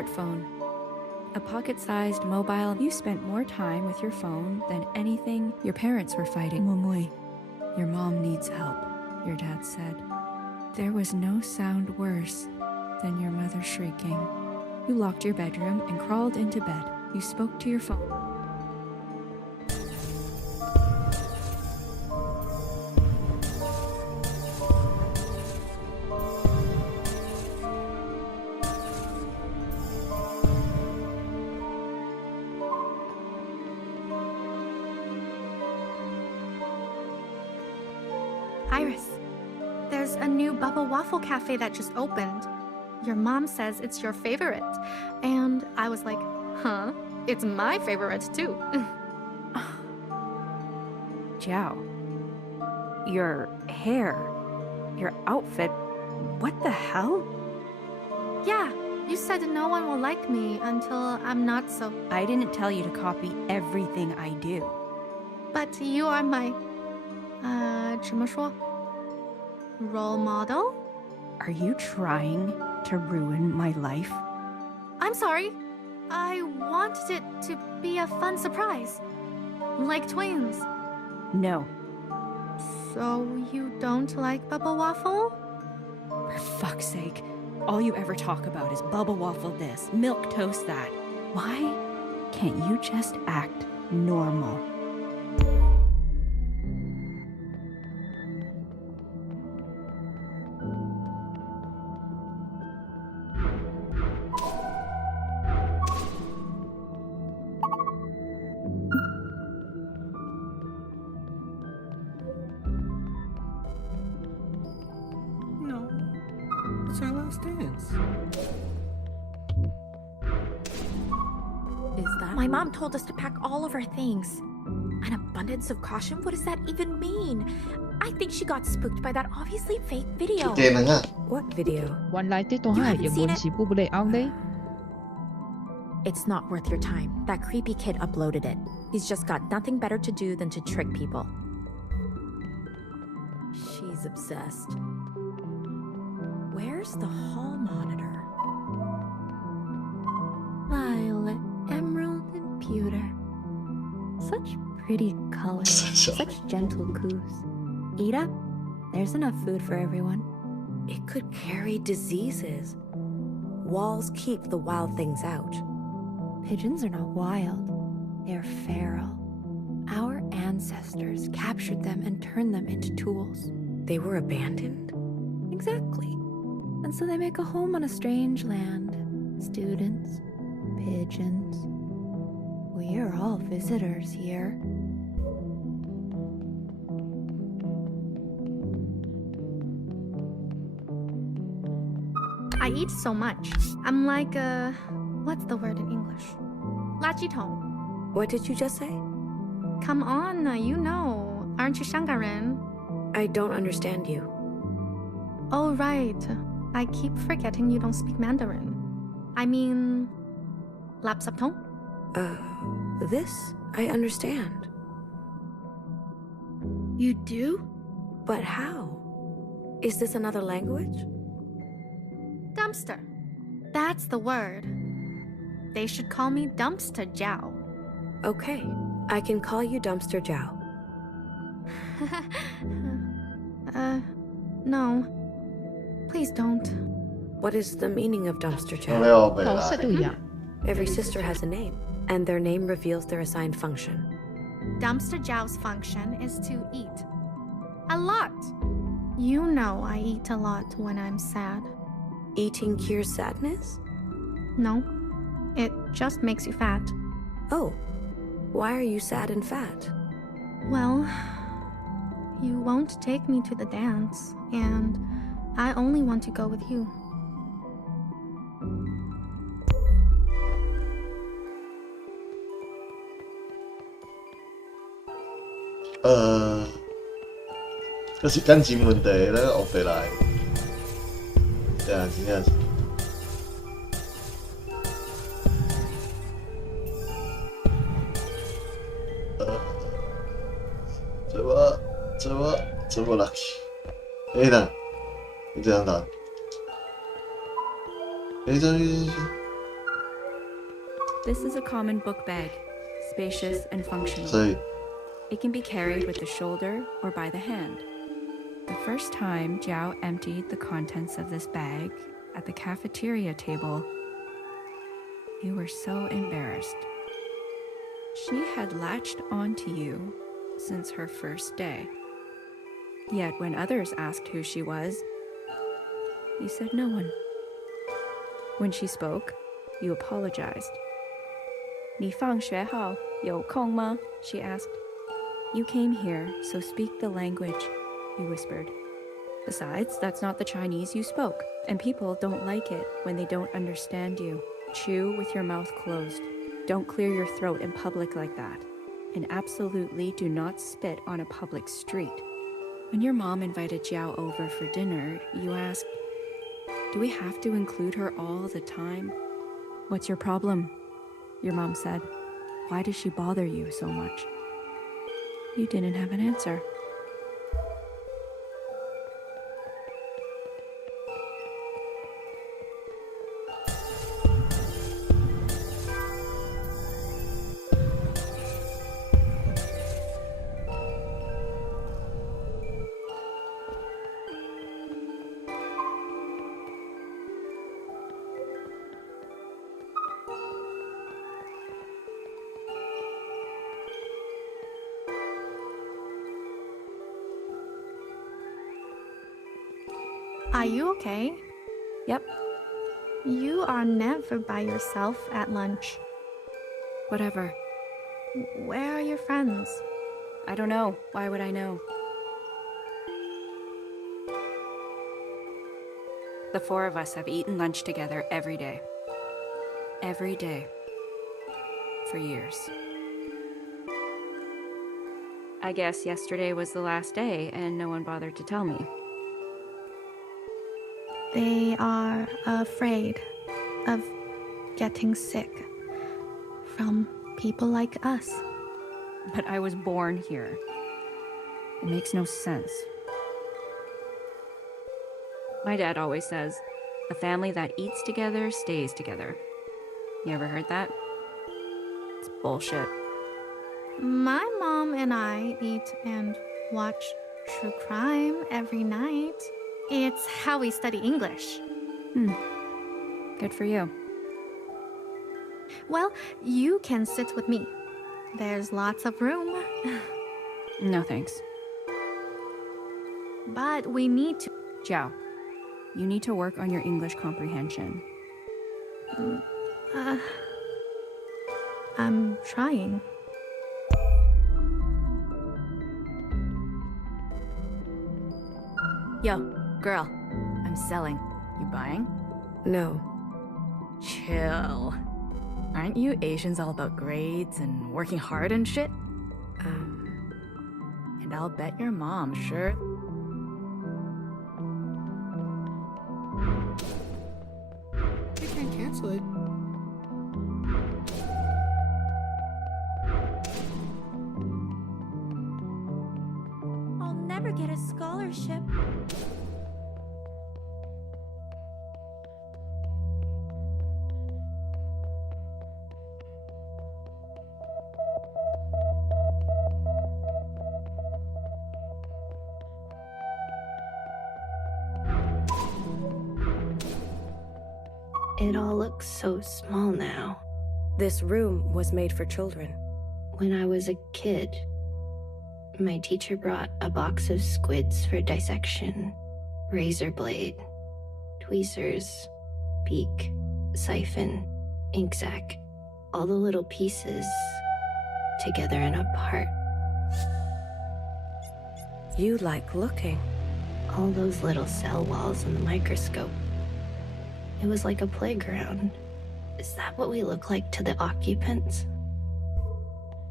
smartphone. A pocket-sized mobile. You spent more time with your phone than anything. Your parents were fighting. Momoi, your mom needs help, your dad said. There was no sound worse than your mother shrieking. You locked your bedroom and crawled into bed. You spoke to your phone. Iris, there's a new Bubble Waffle Cafe that just opened. Your mom says it's your favorite. And I was like, huh? It's my favorite too. Jiao, your hair, your outfit, what the hell? Yeah, you said no one will like me until I'm not so... I didn't tell you to copy everything I do. But you are my... 怎么说? Role model? Are you trying to ruin my life? I'm sorry. I wanted it to be a fun surprise. Like twins. No. So you don't like Bubble Waffle? For fuck's sake. All you ever talk about is Bubble Waffle this, milk toast that. Why can't you just act normal? It's our last dance. Is that? My mom told us to pack all of our things. An abundance of caution? What does that even mean? I think she got spooked by that obviously fake video. What video? It's not worth your time. That creepy kid uploaded it. He's just got nothing better to do than to trick people. She's obsessed. Where's the hall monitor? Violet, emerald, and pewter. Such pretty colors. Such gentle coos. Eat up. There's enough food for everyone. It could carry diseases. Walls keep the wild things out. Pigeons are not wild. They're feral. Our ancestors captured them and turned them into tools. They were abandoned? Exactly. And so they make a home on a strange land. Students, pigeons. We are all visitors here. I eat so much. I'm like a... What's the word in English? 垃圾桶. What did you just say? Come on, you know. Aren't you 香港人? I don't understand you. Oh, right. I keep forgetting you don't speak Mandarin. I mean... lapsapton? This I understand. You do? But how? Is this another language? Dumpster. That's the word. They should call me Dumpster Jiao. Okay, I can call you Dumpster Jiao. No. Please don't. What is the meaning of Dumpster Jiao? Every sister has a name, and their name reveals their assigned function. Dumpster Jiao's function is to eat. A lot. You know I eat a lot when I'm sad. Eating cures sadness? No. It just makes you fat. Oh. Why are you sad and fat? Well, you won't take me to the dance, and I only want to go with you. Ờ, 这是感情问题，咱学回来。对啊，真正是。怎么 lucky？ 哎等，你这样打。哎，这。This is a common book bag, spacious and functional. 所以 It can be carried with the shoulder or by the hand. The first time Jiao emptied the contents of this bag at the cafeteria table, you were so embarrassed. She had latched onto you since her first day. Yet when others asked who she was, you said no one. When she spoke, you apologized. 你放学后有空吗? She asked. You came here, so speak the language, you whispered. Besides, that's not the Chinese you spoke, and people don't like it when they don't understand you. Chew with your mouth closed. Don't clear your throat in public like that. And absolutely do not spit on a public street. When your mom invited Jiao over for dinner, you asked, do we have to include her all the time? What's your problem? Your mom said. Why does she bother you so much? You didn't have an answer. Are you okay? Yep. You are never by yourself at lunch. Whatever. Where are your friends? I don't know. Why would I know? The four of us have eaten lunch together every day. Every day. For years. I guess yesterday was the last day and no one bothered to tell me. They are afraid of getting sick from people like us. But I was born here. It makes no sense. My dad always says, a family that eats together stays together. You ever heard that? It's bullshit. My mom and I eat and watch true crime every night. It's how we study English. Good for you. Well, you can sit with me. There's lots of room. No thanks. But we need to... Jiao, you need to work on your English comprehension. I'm trying. Yo, girl, I'm selling. You buying? No. Chill. Aren't you Asians all about grades and working hard and shit? And I'll bet your mom sure... You can't cancel it. I'll never get a scholarship. It all looks so small now. This room was made for children. When I was a kid, my teacher brought a box of squids for dissection. Razor blade, tweezers, beak, siphon, ink sac, all the little pieces together and apart. You like looking. All those little cell walls in the microscope. It was like a playground. Is that what we look like to the occupants?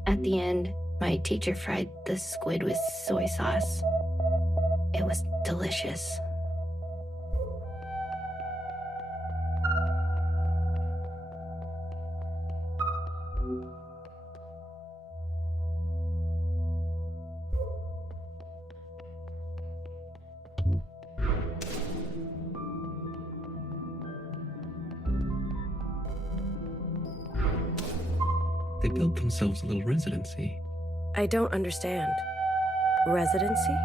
At the end, my teacher fried the squid with soy sauce. It was delicious. built themselves a little residency. I don't understand. Residency?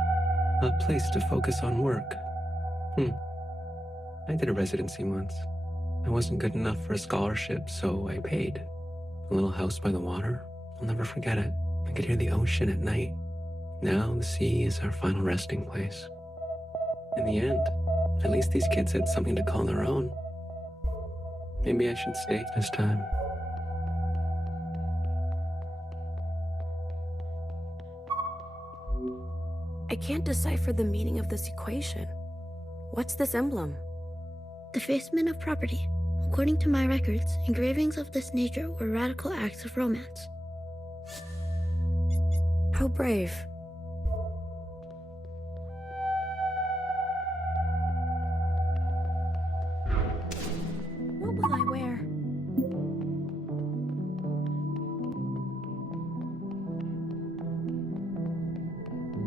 A place to focus on work. I did a residency once. I wasn't good enough for a scholarship, so I paid. A little house by the water. I'll never forget it. I could hear the ocean at night. Now the sea is our final resting place. In the end, at least these kids had something to call their own. Maybe I should stay this time. I can't decipher the meaning of this equation. What's this emblem? Defacement of property. According to my records, engravings of this nature were radical acts of romance. How brave. What will I wear?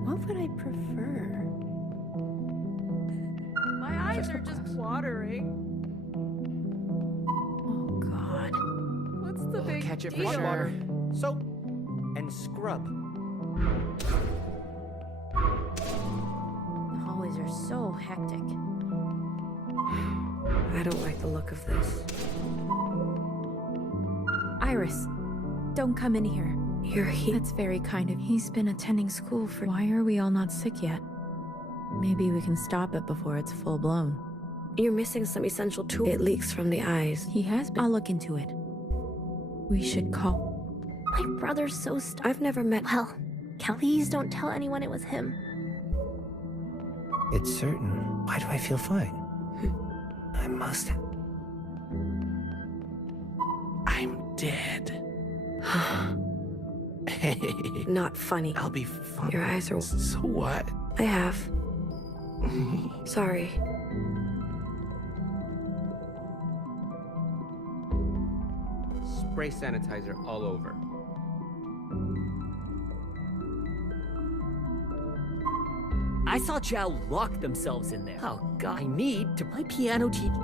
What would I prefer? My eyes are just watering. Oh, God. What's the big Catch it for deal? sure. Soap and scrub. The hallways are so hectic. I don't like the look of this. Iris, don't come in here. You're here. That's very kind of. He's been attending school for. Why are we all not sick yet? Maybe we can stop it before it's full blown. You're missing some essential tools. It leaks from the eyes. He has been. I'll look into it. We should call. My brother's so I've never met. Well, please don't tell anyone it was him. It's certain. Why do I feel fine? I must have. I'm dead. Hey. Not funny. I'll be fine. Your eyes are. So what? I have. Sorry. Spray sanitizer all over. I saw Chow lock themselves in there. Oh, God. I need to play piano teacher.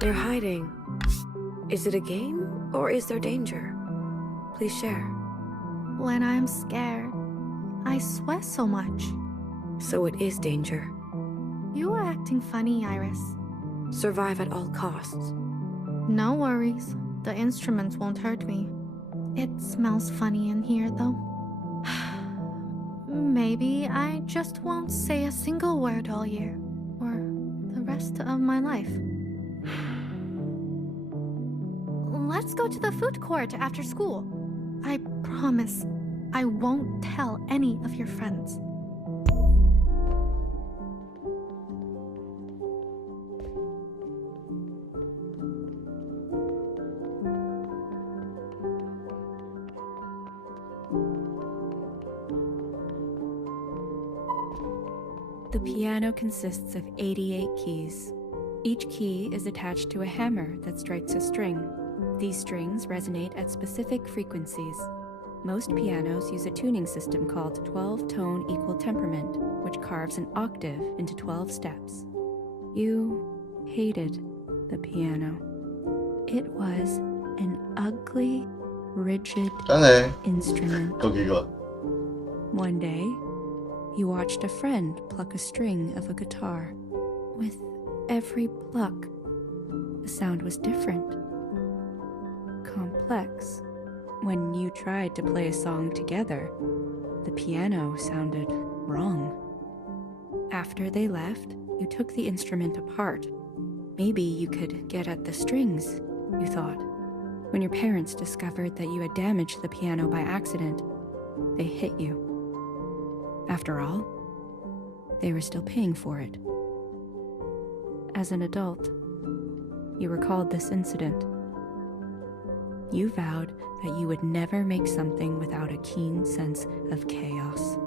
They're hiding. Is it a game or is there danger? Please share. When I'm scared, I sweat so much. So it is danger. You are acting funny, Iris. Survive at all costs. No worries. The instruments won't hurt me. It smells funny in here, though. Maybe I just won't say a single word all year, or the rest of my life. Let's go to the food court after school. I promise I won't tell any of your friends. The piano consists of 88 keys. Each key is attached to a hammer that strikes a string. These strings resonate at specific frequencies. Most pianos use a tuning system called 12-tone equal temperament, which carves an octave into 12 steps. You hated the piano. It was an ugly, rigid instrument. One day, you watched a friend pluck a string of a guitar. With every pluck, the sound was different. Complex. When you tried to play a song together, the piano sounded wrong. After they left, you took the instrument apart. Maybe you could get at the strings, you thought. When your parents discovered that you had damaged the piano by accident, they hit you. After all, they were still paying for it. As an adult, you recalled this incident. You vowed that you would never make something without a keen sense of chaos.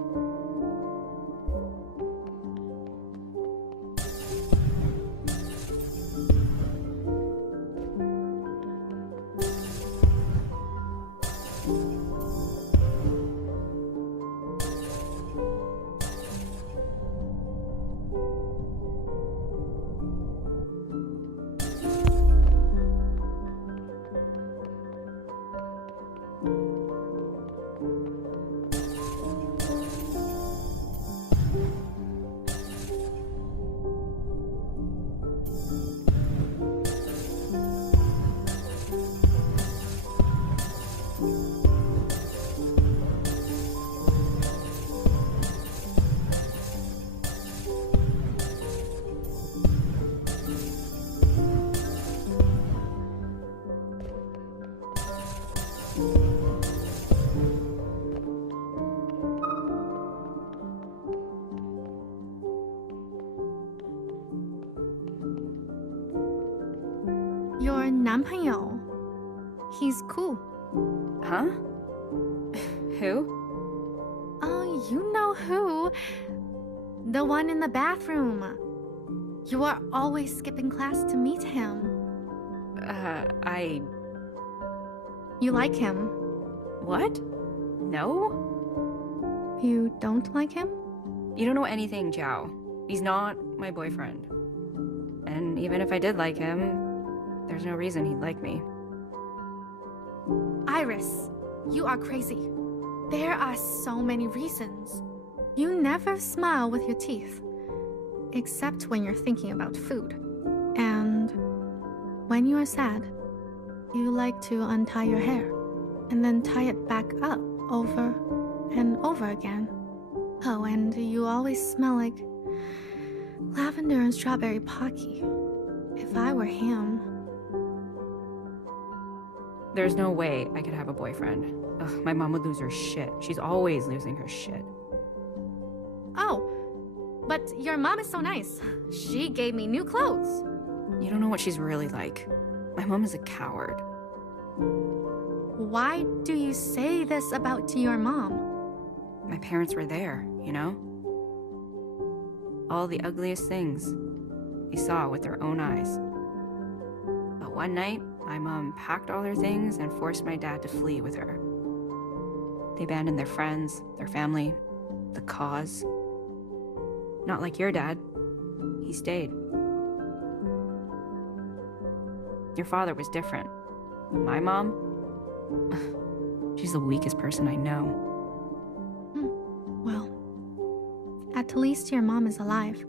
your 男朋友. He's cool. Huh? Who? Oh, you know who. The one in the bathroom. You are always skipping class to meet him. You like him? What? No? You don't like him? You don't know anything, Jiao. He's not my boyfriend. And even if I did like him, there's no reason he'd like me. Iris, you are crazy. There are so many reasons. You never smile with your teeth, except when you're thinking about food. And when you are sad, you like to untie your hair and then tie it back up over and over again. Oh, and you always smell like lavender and strawberry pocky. If I were him... There's no way I could have a boyfriend. Ugh, my mom would lose her shit. She's always losing her shit. Oh, but your mom is so nice. She gave me new clothes. You don't know what she's really like. My mom is a coward. Why do you say this about your mom? My parents were there, you know? All the ugliest things they saw with their own eyes. But one night, my mom packed all her things and forced my dad to flee with her. They abandoned their friends, their family, the cause. Not like your dad. He stayed. Your father was different. My mom? She's the weakest person I know. Well, at least your mom is alive.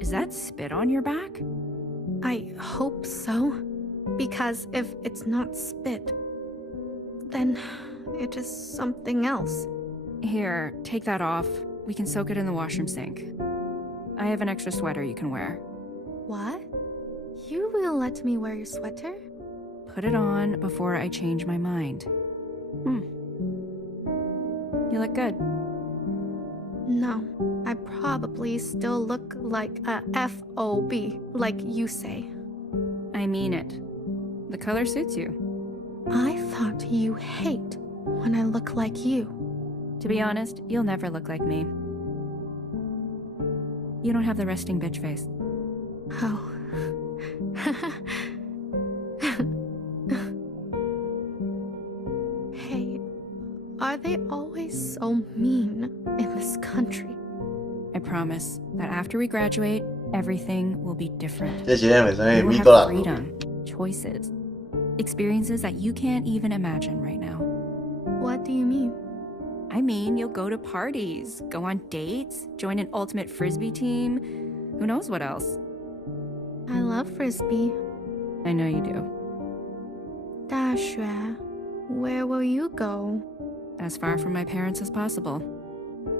Is that spit on your back? I hope so. Because if it's not spit, then it is something else. Here, take that off. We can soak it in the washroom sink. I have an extra sweater you can wear. What? You will let me wear your sweater? Put it on before I change my mind. You look good. No, I probably still look like a FOB, like you say. I mean it. The color suits you. I thought you hate when I look like you. To be honest, you'll never look like me. You don't have the resting bitch face. Oh. Hey, are they always so mean in this country? I promise that after we graduate, everything will be different. You will have freedom, choices, experiences that you can't even imagine right now. What do you mean? I mean, you'll go to parties, go on dates, join an ultimate frisbee team. Who knows what else? I love frisbee. I know you do. 大学, where will you go? As far from my parents as possible.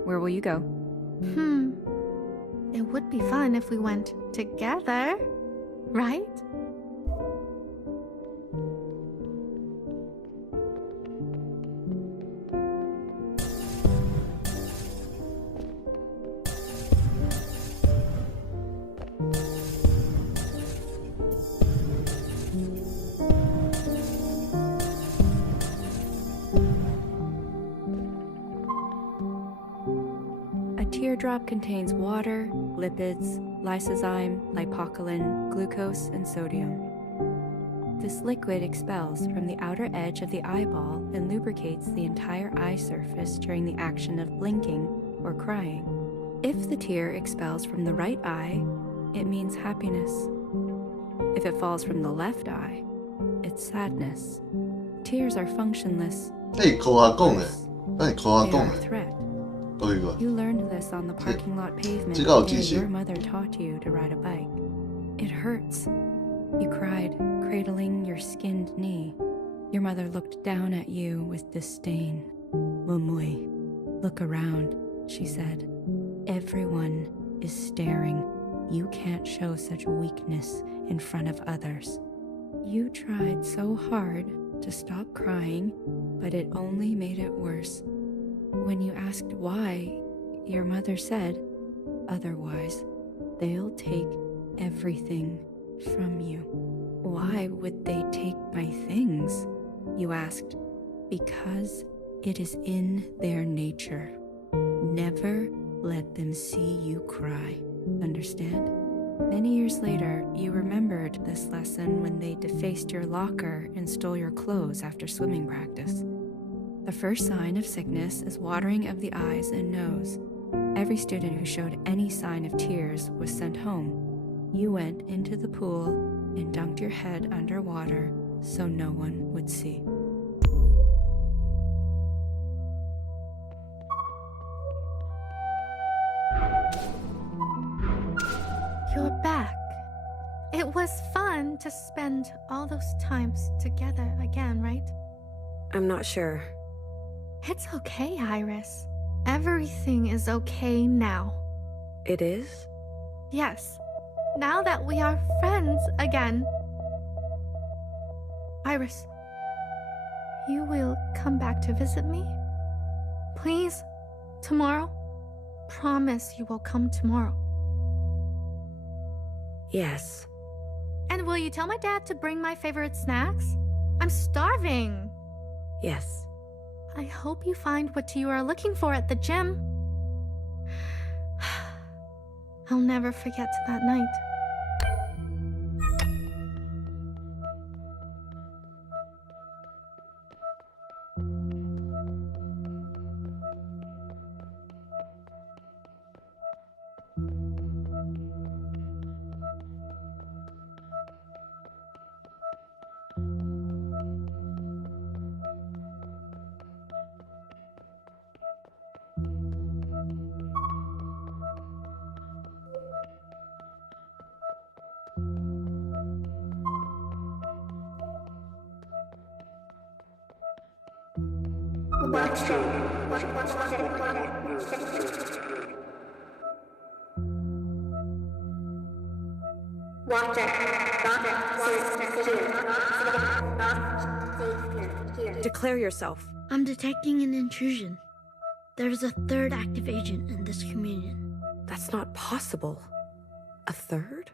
Where will you go? It would be fun if we went together, right? Teardrop contains water, lipids, lysozyme, lipocalin, glucose, and sodium. This liquid expels from the outer edge of the eyeball and lubricates the entire eye surface during the action of blinking or crying. If the tear expels from the right eye, it means happiness. If it falls from the left eye, it's sadness. Tears are functionless. Hey, They are a threat. You learned this on the parking lot pavement the day your mother taught you to ride a bike. It hurts. You cried, cradling your skinned knee. Your mother looked down at you with disdain. Mumui, look around, she said. Everyone is staring. You can't show such weakness in front of others. You tried so hard to stop crying, but it only made it worse. When you asked why, your mother said, otherwise, they'll take everything from you. Why would they take my things? You asked. Because it is in their nature. Never let them see you cry. Understand? Many years later, you remembered this lesson when they defaced your locker and stole your clothes after swimming practice. The first sign of sickness is watering of the eyes and nose. Every student who showed any sign of tears was sent home. You went into the pool and dunked your head under water so no one would see. You're back. It was fun to spend all those times together again, right? I'm not sure. It's okay, Iris. Everything is okay now. It is? Yes. Now that we are friends again. Iris, you will come back to visit me? Please? Tomorrow? Promise you will come tomorrow. Yes. And will you tell my dad to bring my favorite snacks? I'm starving. Yes. I hope you find what you are looking for at the gym. I'll never forget that night. Declare yourself. I'm detecting an intrusion. There's a third active agent in this communion. That's not possible. A third?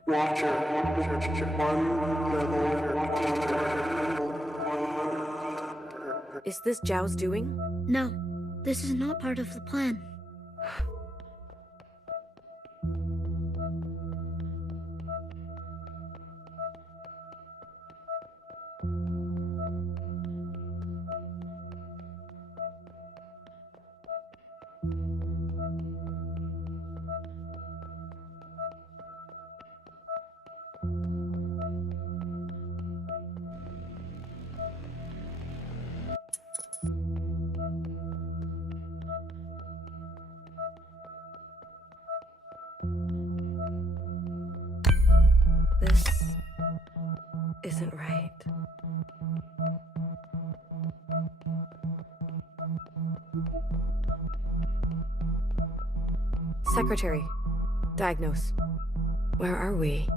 Is this Zhao's doing? No, this is not part of the plan. This isn't right. Secretary, diagnose. Where are we?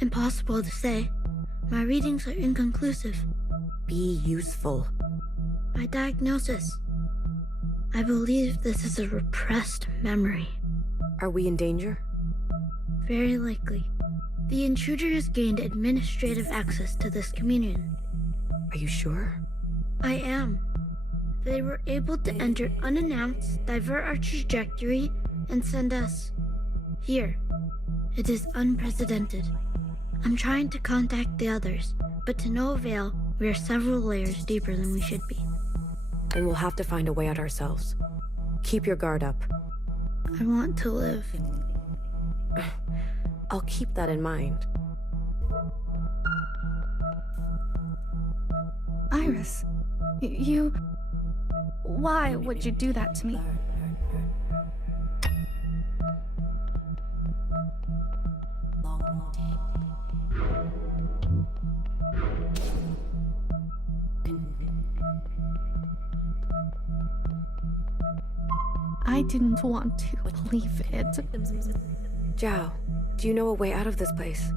Impossible to say. My readings are inconclusive. Be useful. My diagnosis. I believe this is a repressed memory. Are we in danger? Very likely. The intruder has gained administrative access to this communion. Are you sure? I am. They were able to enter unannounced, divert our trajectory, and send us here. It is unprecedented. I'm trying to contact the others, but to no avail. We are several layers deeper than we should be. And we'll have to find a way out ourselves. Keep your guard up. I want to live. I'll keep that in mind. Iris, you... Why would you do that to me? I didn't want to believe it. Zhao, Do you know a way out of this place?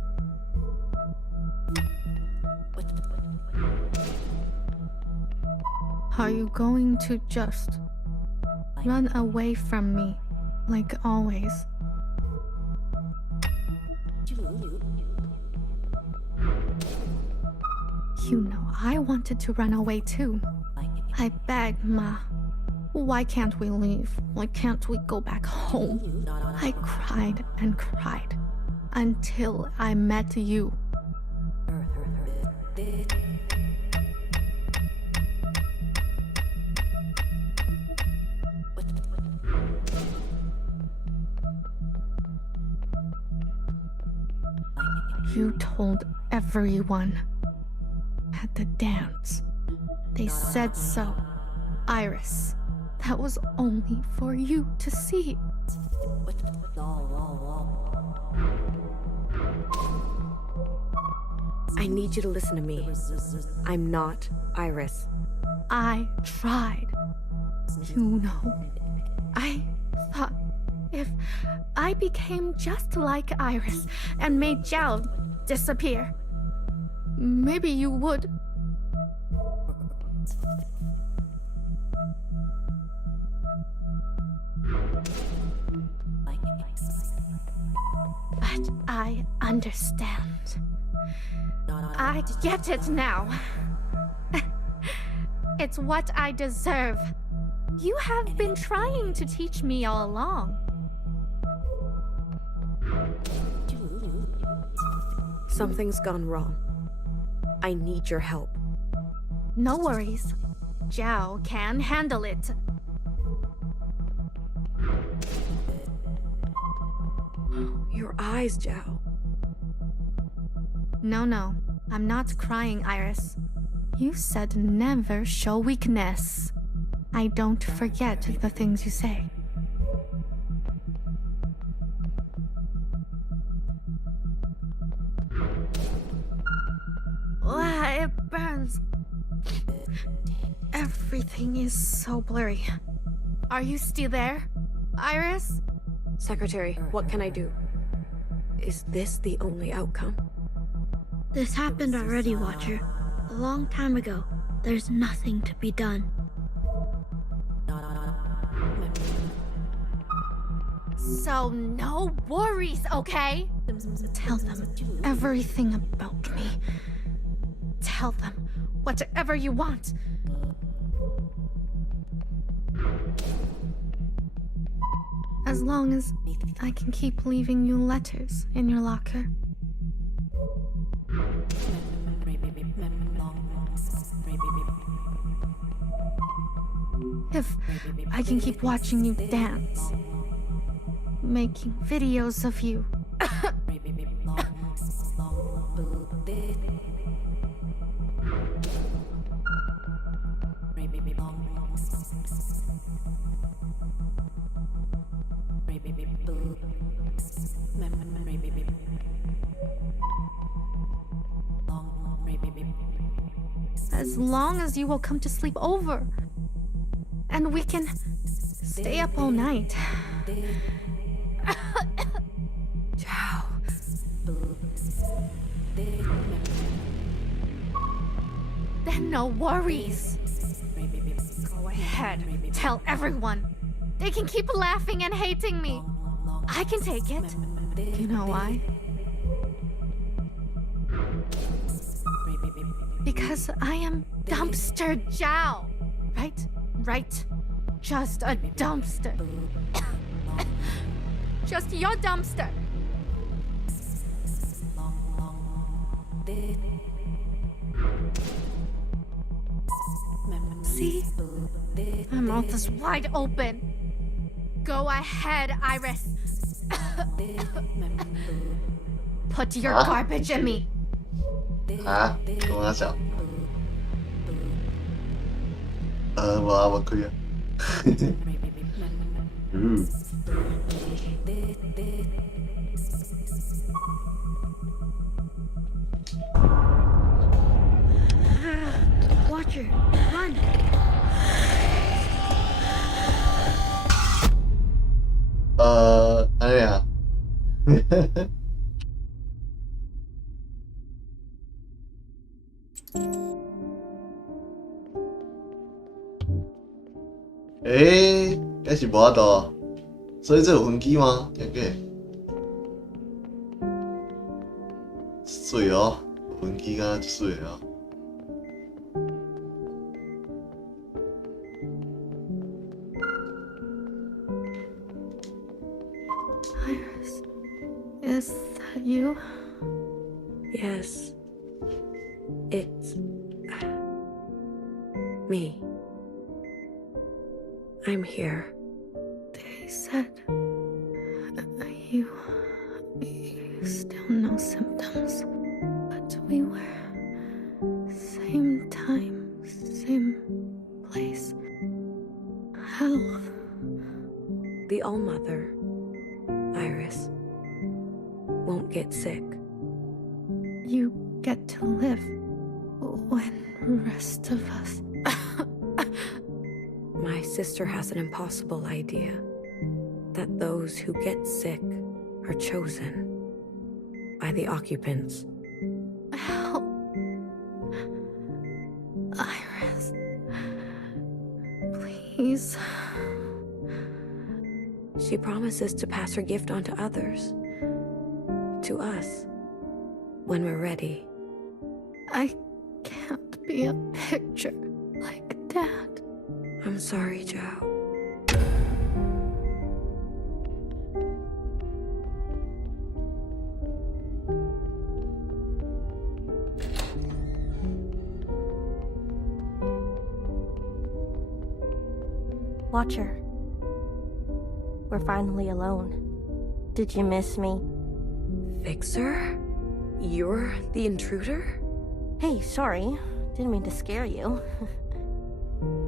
Are you going to just run away from me, like always? You know, I wanted to run away too. I begged Ma, why can't we leave? Why can't we go back home? I cried and cried until I met you. You told everyone at the dance. They said so. Iris, that was only for you to see. I need you to listen to me. I'm not Iris. I tried. You know, I thought if I became just like Iris and made Zhao disappear, maybe you would. But I understand. I get it now. It's what I deserve. You have been trying to teach me all along. Something's gone wrong. I need your help. No worries. Zhao can handle it. Your eyes, Zhao. No, I'm not crying, Iris. You said never show weakness. I don't forget the things you say. It burns. Everything is so blurry. Are you still there, Iris? Secretary, what can I do? Is this the only outcome? This happened already, Watcher. A long time ago. There's nothing to be done. So no worries, okay? Tell them everything about me. Tell them whatever you want. As long as I can keep leaving you letters in your locker. If I can keep watching you dance, making videos of you. As long as you will come to sleep over. And we can stay up all night. Zhao. Then no worries. Go ahead, tell everyone. They can keep laughing and hating me. I can take it. You know why? Because I am Dumpster Zhao. Right? Just a dumpster. Just your dumpster. See? My mouth is wide open. Go ahead, Iris. Put your garbage in me. 啊，跟我讲。我可以。Watcher, run! 该是无法度，所以这有分机吗？应该。水哦，有分机敢水哦。Iris, is that you? Yes. It's me. I'm here. They said you still no symptoms, but we were same time, same place. Health. The All-Mother, Iris, won't get sick. You get to live when the rest of us. My sister has an impossible idea that those who get sick are chosen by the occupants. Help. Iris. Please. She promises to pass her gift on to others. To us. When we're ready. I can't be a picture like Dad. I'm sorry, Zhao. Watcher. We're finally alone. Did you miss me? Fixer? You're the intruder? Hey, sorry. Didn't mean to scare you.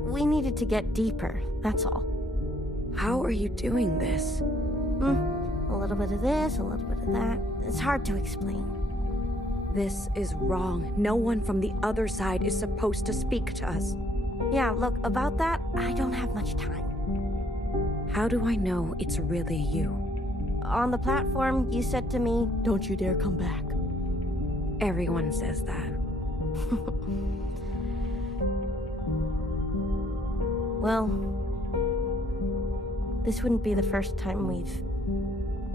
We needed to get deeper, that's all. How are you doing this? A little bit of this, a little bit of that. It's hard to explain. This is wrong. No one from the other side is supposed to speak to us. Yeah, look, about that, I don't have much time. How do I know it's really you? On the platform, you said to me, "Don't you dare come back." Everyone says that. Well, this wouldn't be the first time we've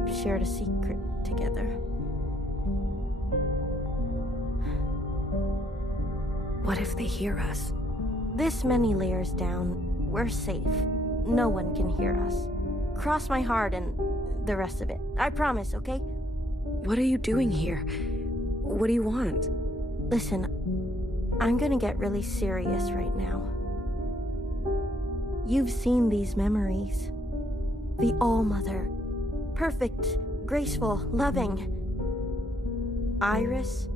shared a secret together. What if they hear us? This many layers down, we're safe. No one can hear us. Cross my heart and the rest of it. I promise, okay? What are you doing here? What do you want? Listen, I'm gonna get really serious right now. You've seen these memories. The All-Mother. Perfect, graceful, loving. Iris?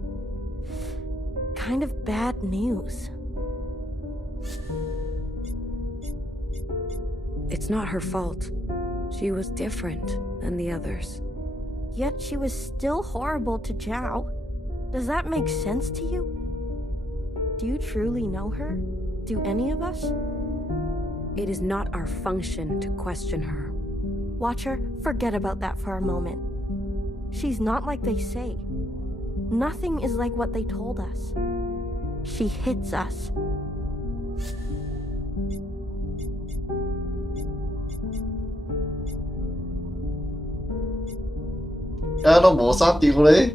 Kind of bad news. It's not her fault. She was different than the others. Yet she was still horrible to Zhao. Does that make sense to you? Do you truly know her? Do any of us? It is not our function to question her. Watcher, forget about that for a moment. She's not like they say. Nothing is like what they told us. She hits us. nó bộ sát tiêu đấy.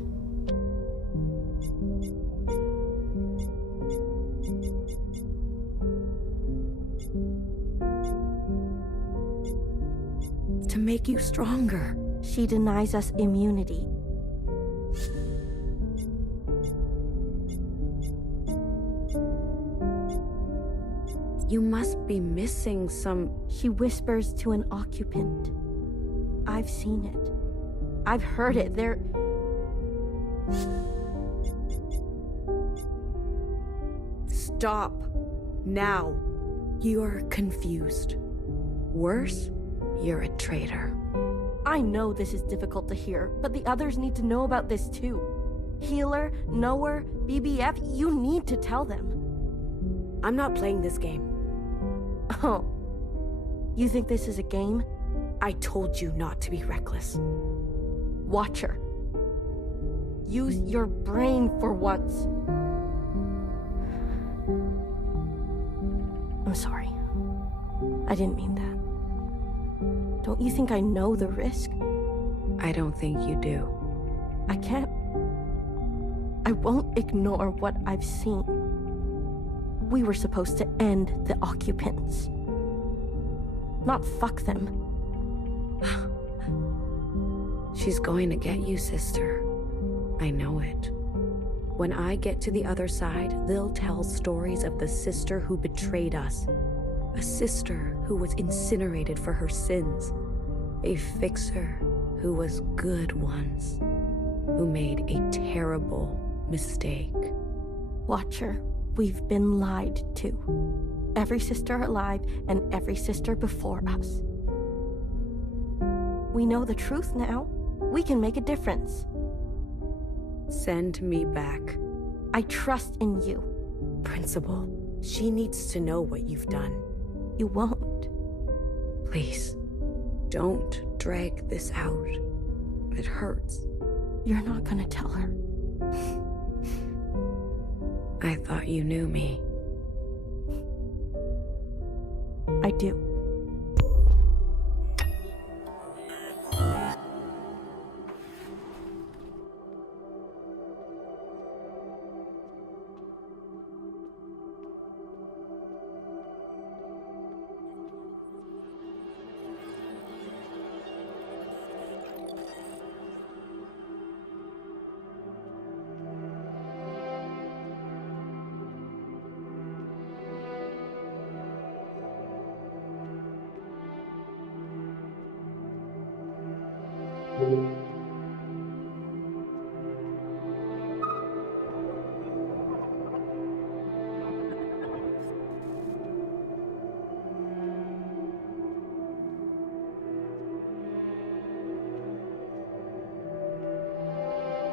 To make you stronger. She denies us immunity. You must be missing some... She whispers to an occupant. I've seen it. I've heard it. They're... Stop. Now. You're confused. Worse, you're a traitor. I know this is difficult to hear, but the others need to know about this too. Healer, Knower, BBF, you need to tell them. I'm not playing this game. Oh. You think this is a game? I told you not to be reckless. Watcher. Use your brain for once. I'm sorry. I didn't mean that. Don't you think I know the risk? I don't think you do. I can't. I won't ignore what I've seen. We were supposed to end the occupants. Not fuck them. She's going to get you, sister. I know it. When I get to the other side, they'll tell stories of the sister who betrayed us. A sister who was incinerated for her sins. A fixer who was good once. Who made a terrible mistake. Watcher, we've been lied to. Every sister alive and every sister before us. We know the truth now. We can make a difference. Send me back. I trust in you. Principal, she needs to know what you've done. You won't. Please, don't drag this out. It hurts. You're not gonna tell her. I thought you knew me. I do.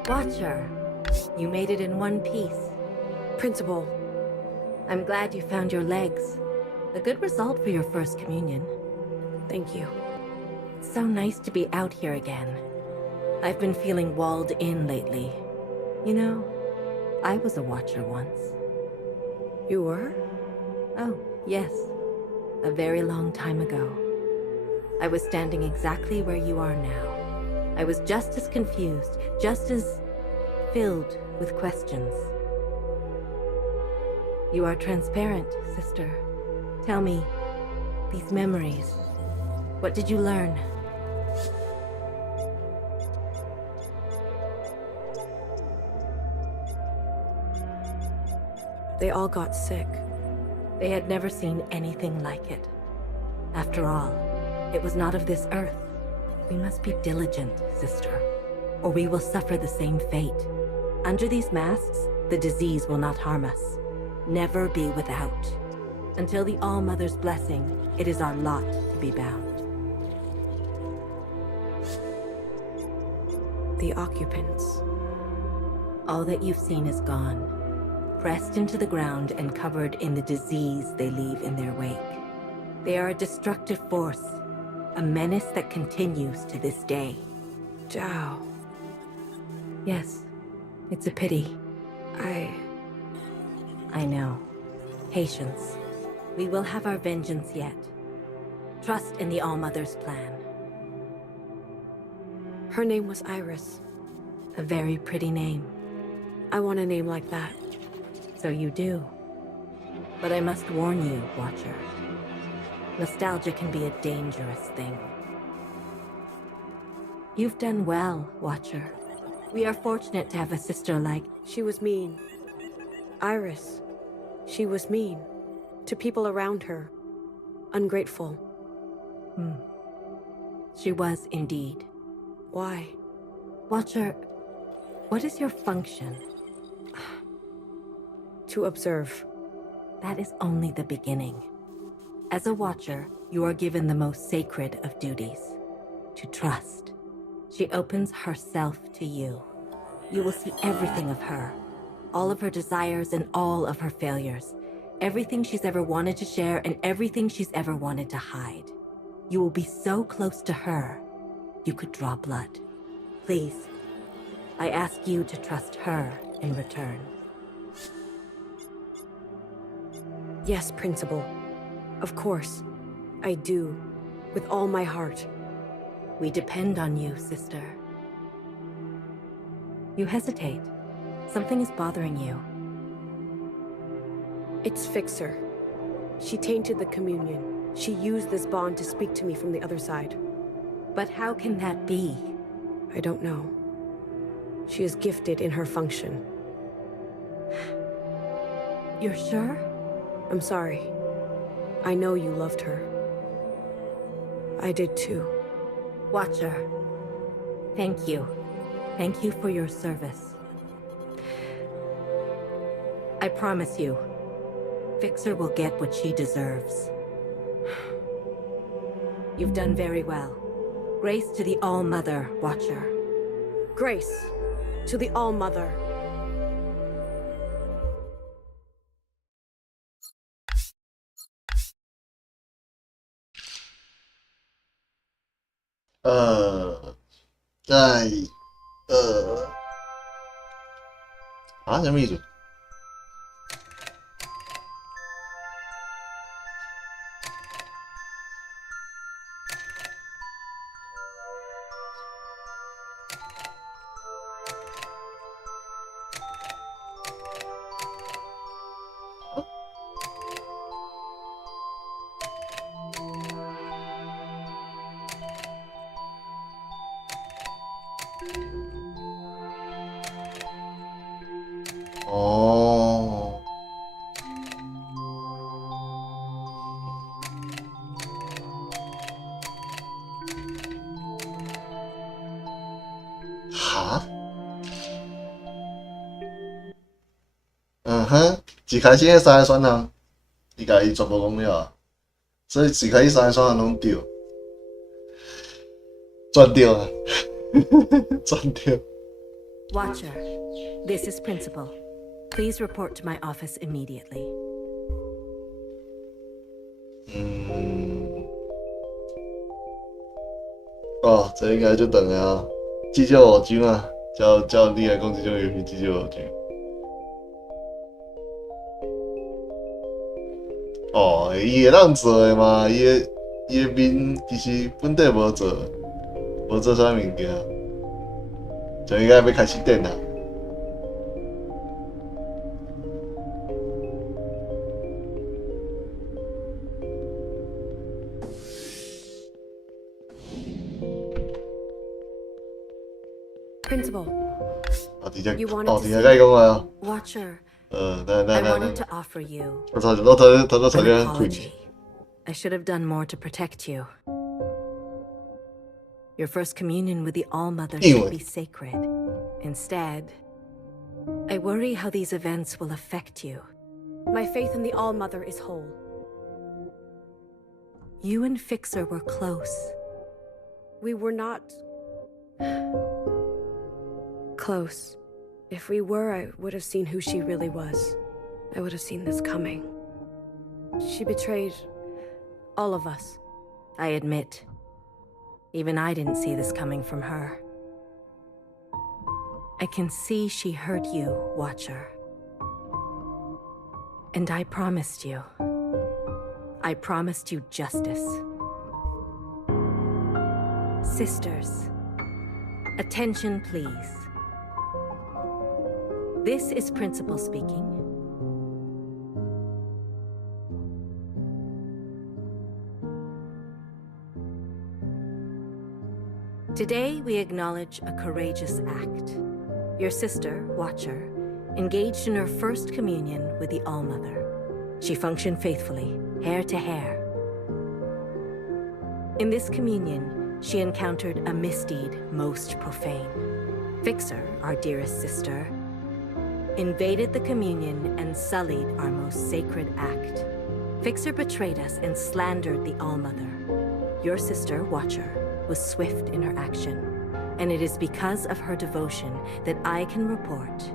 Watcher, you made it in one piece. Principal, I'm glad you found your legs. A good result for your first communion. Thank you. It's so nice to be out here again. I've been feeling walled in lately. You know, I was a watcher once. You were? Oh, yes. A very long time ago. I was standing exactly where you are now. I was just as confused, just as filled with questions. You are transparent, sister. Tell me, these memories, what did you learn? They all got sick. They had never seen anything like it. After all, it was not of this earth. We must be diligent, sister, or we will suffer the same fate. Under these masks, the disease will not harm us. Never be without. Until the All-Mother's blessing, it is our lot to be bound. The occupants. All that you've seen is gone. Pressed into the ground and covered in the disease they leave in their wake. They are a destructive force. A menace that continues to this day. Zhao. Yes, it's a pity. I know. Patience. We will have our vengeance yet. Trust in the All-Mother's plan. Her name was Iris. A very pretty name. I want a name like that. So you do. But I must warn you, Watcher. Nostalgia can be a dangerous thing. You've done well, Watcher. We are fortunate to have a sister like... She was mean. Iris. She was mean. To people around her. Ungrateful. She was indeed. Why? Watcher, what is your function? To observe. That is only the beginning. As a Watcher, you are given the most sacred of duties. To trust. She opens herself to you. You will see everything of her. All of her desires and all of her failures. Everything she's ever wanted to share and everything she's ever wanted to hide. You will be so close to her, you could draw blood. Please, I ask you to trust her in return. Yes, Principal. Of course. I do, with all my heart. We depend on you, sister. You hesitate. Something is bothering you. It's Fixer. She tainted the communion. She used this bond to speak to me from the other side. But how can that be? I don't know. She is gifted in her function. You're sure? I'm sorry. I know you loved her. I did too. Watcher, thank you. Thank you for your service. I promise you, Fixer will get what she deserves. You've done very well. Grace to the All-Mother, Watcher. Grace to the All-Mother.什么意思？哦，哈？一开始迄三个选项，伊甲伊全部讲了，所以一开始三个选项拢对，全对啊，全对。Watcher, this is Principal. Please report to my office immediately. 这应该就等啊，至少5张啊，照你来讲，这种游戏至少5张。伊会当做的嘛，伊的面其实本地无做啥物件，就应该要开始电啦。Principal. 直接甲伊讲啊。Watcher. I wanted to offer you an apology. I should have done more to protect you. Your first communion with the All-Mother should be sacred. Instead, I worry how these events will affect you. My faith in the All-Mother is whole. You and Fixer were close. We were not close. If we were, I would have seen who she really was. I would have seen this coming. She betrayed all of us. I admit, even I didn't see this coming from her. I can see she hurt you, Watcher. And I promised you. I promised you justice. Sisters, attention please. This is Principal speaking. Today, we acknowledge a courageous act. Your sister, Watcher, engaged in her first communion with the All-Mother. She functioned faithfully, hair to hair. In this communion, she encountered a misdeed most profane. Fixer, our dearest sister, invaded the communion and sullied our most sacred act. Fixer betrayed us and slandered the All-Mother. Your sister, Watcher, was swift in her action, and it is because of her devotion that I can report.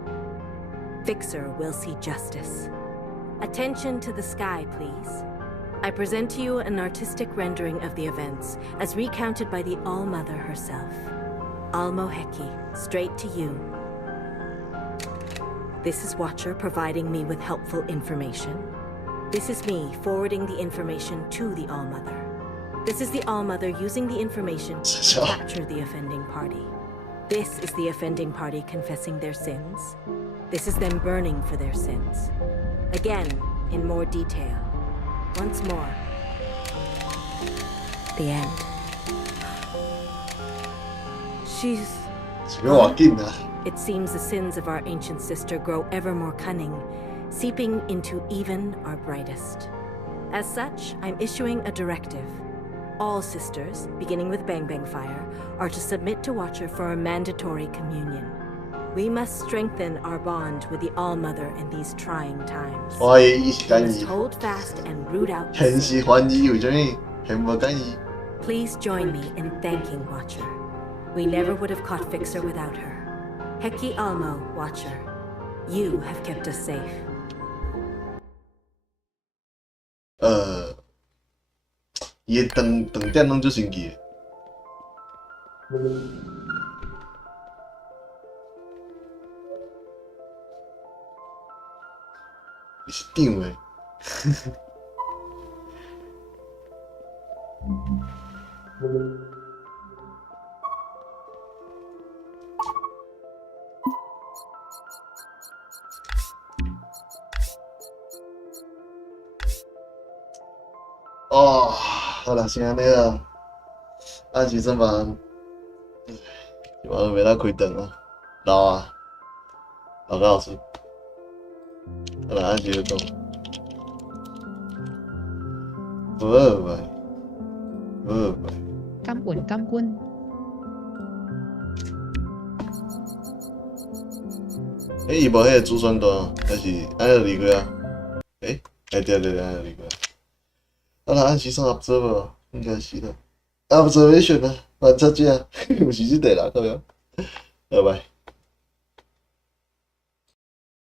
Fixer will see justice. Attention to the sky, please. I present to you an artistic rendering of the events, as recounted by the All-Mother herself. Almoheki, straight to you. This is Watcher providing me with helpful information. This is me forwarding the information to the All-Mother. This is the All-Mother using the information to capture the offending party. This is the offending party confessing their sins. This is them burning for their sins. Again, in more detail. Once more. The end. She's... It seems the sins of our ancient sister grow ever more cunning, seeping into even our brightest. As such, I'm issuing a directive. All sisters, beginning with Bang Bang Fire, are to submit to Watcher for a mandatory communion. We must strengthen our bond with the All-Mother in these trying times. We must hold fast and root out the sin. Please join me in thanking Watcher. We never would have caught Fixer without her. Heki Almo, Watcher. You have kept us safe. 伊个长点拢足神奇的。伊是长的。哦，好啦，先安尼啊，暗时这晚，今晚袂当开灯啊，老啊，老到好处。好啦，暗时就讲，拜。感官。伊无迄个主选段，还是安尼离开啊？对，安尼离开。好啦，暗时算合作无？应该是啦。Observation 啊，观察者，毋是即个啦，对啊。拜拜。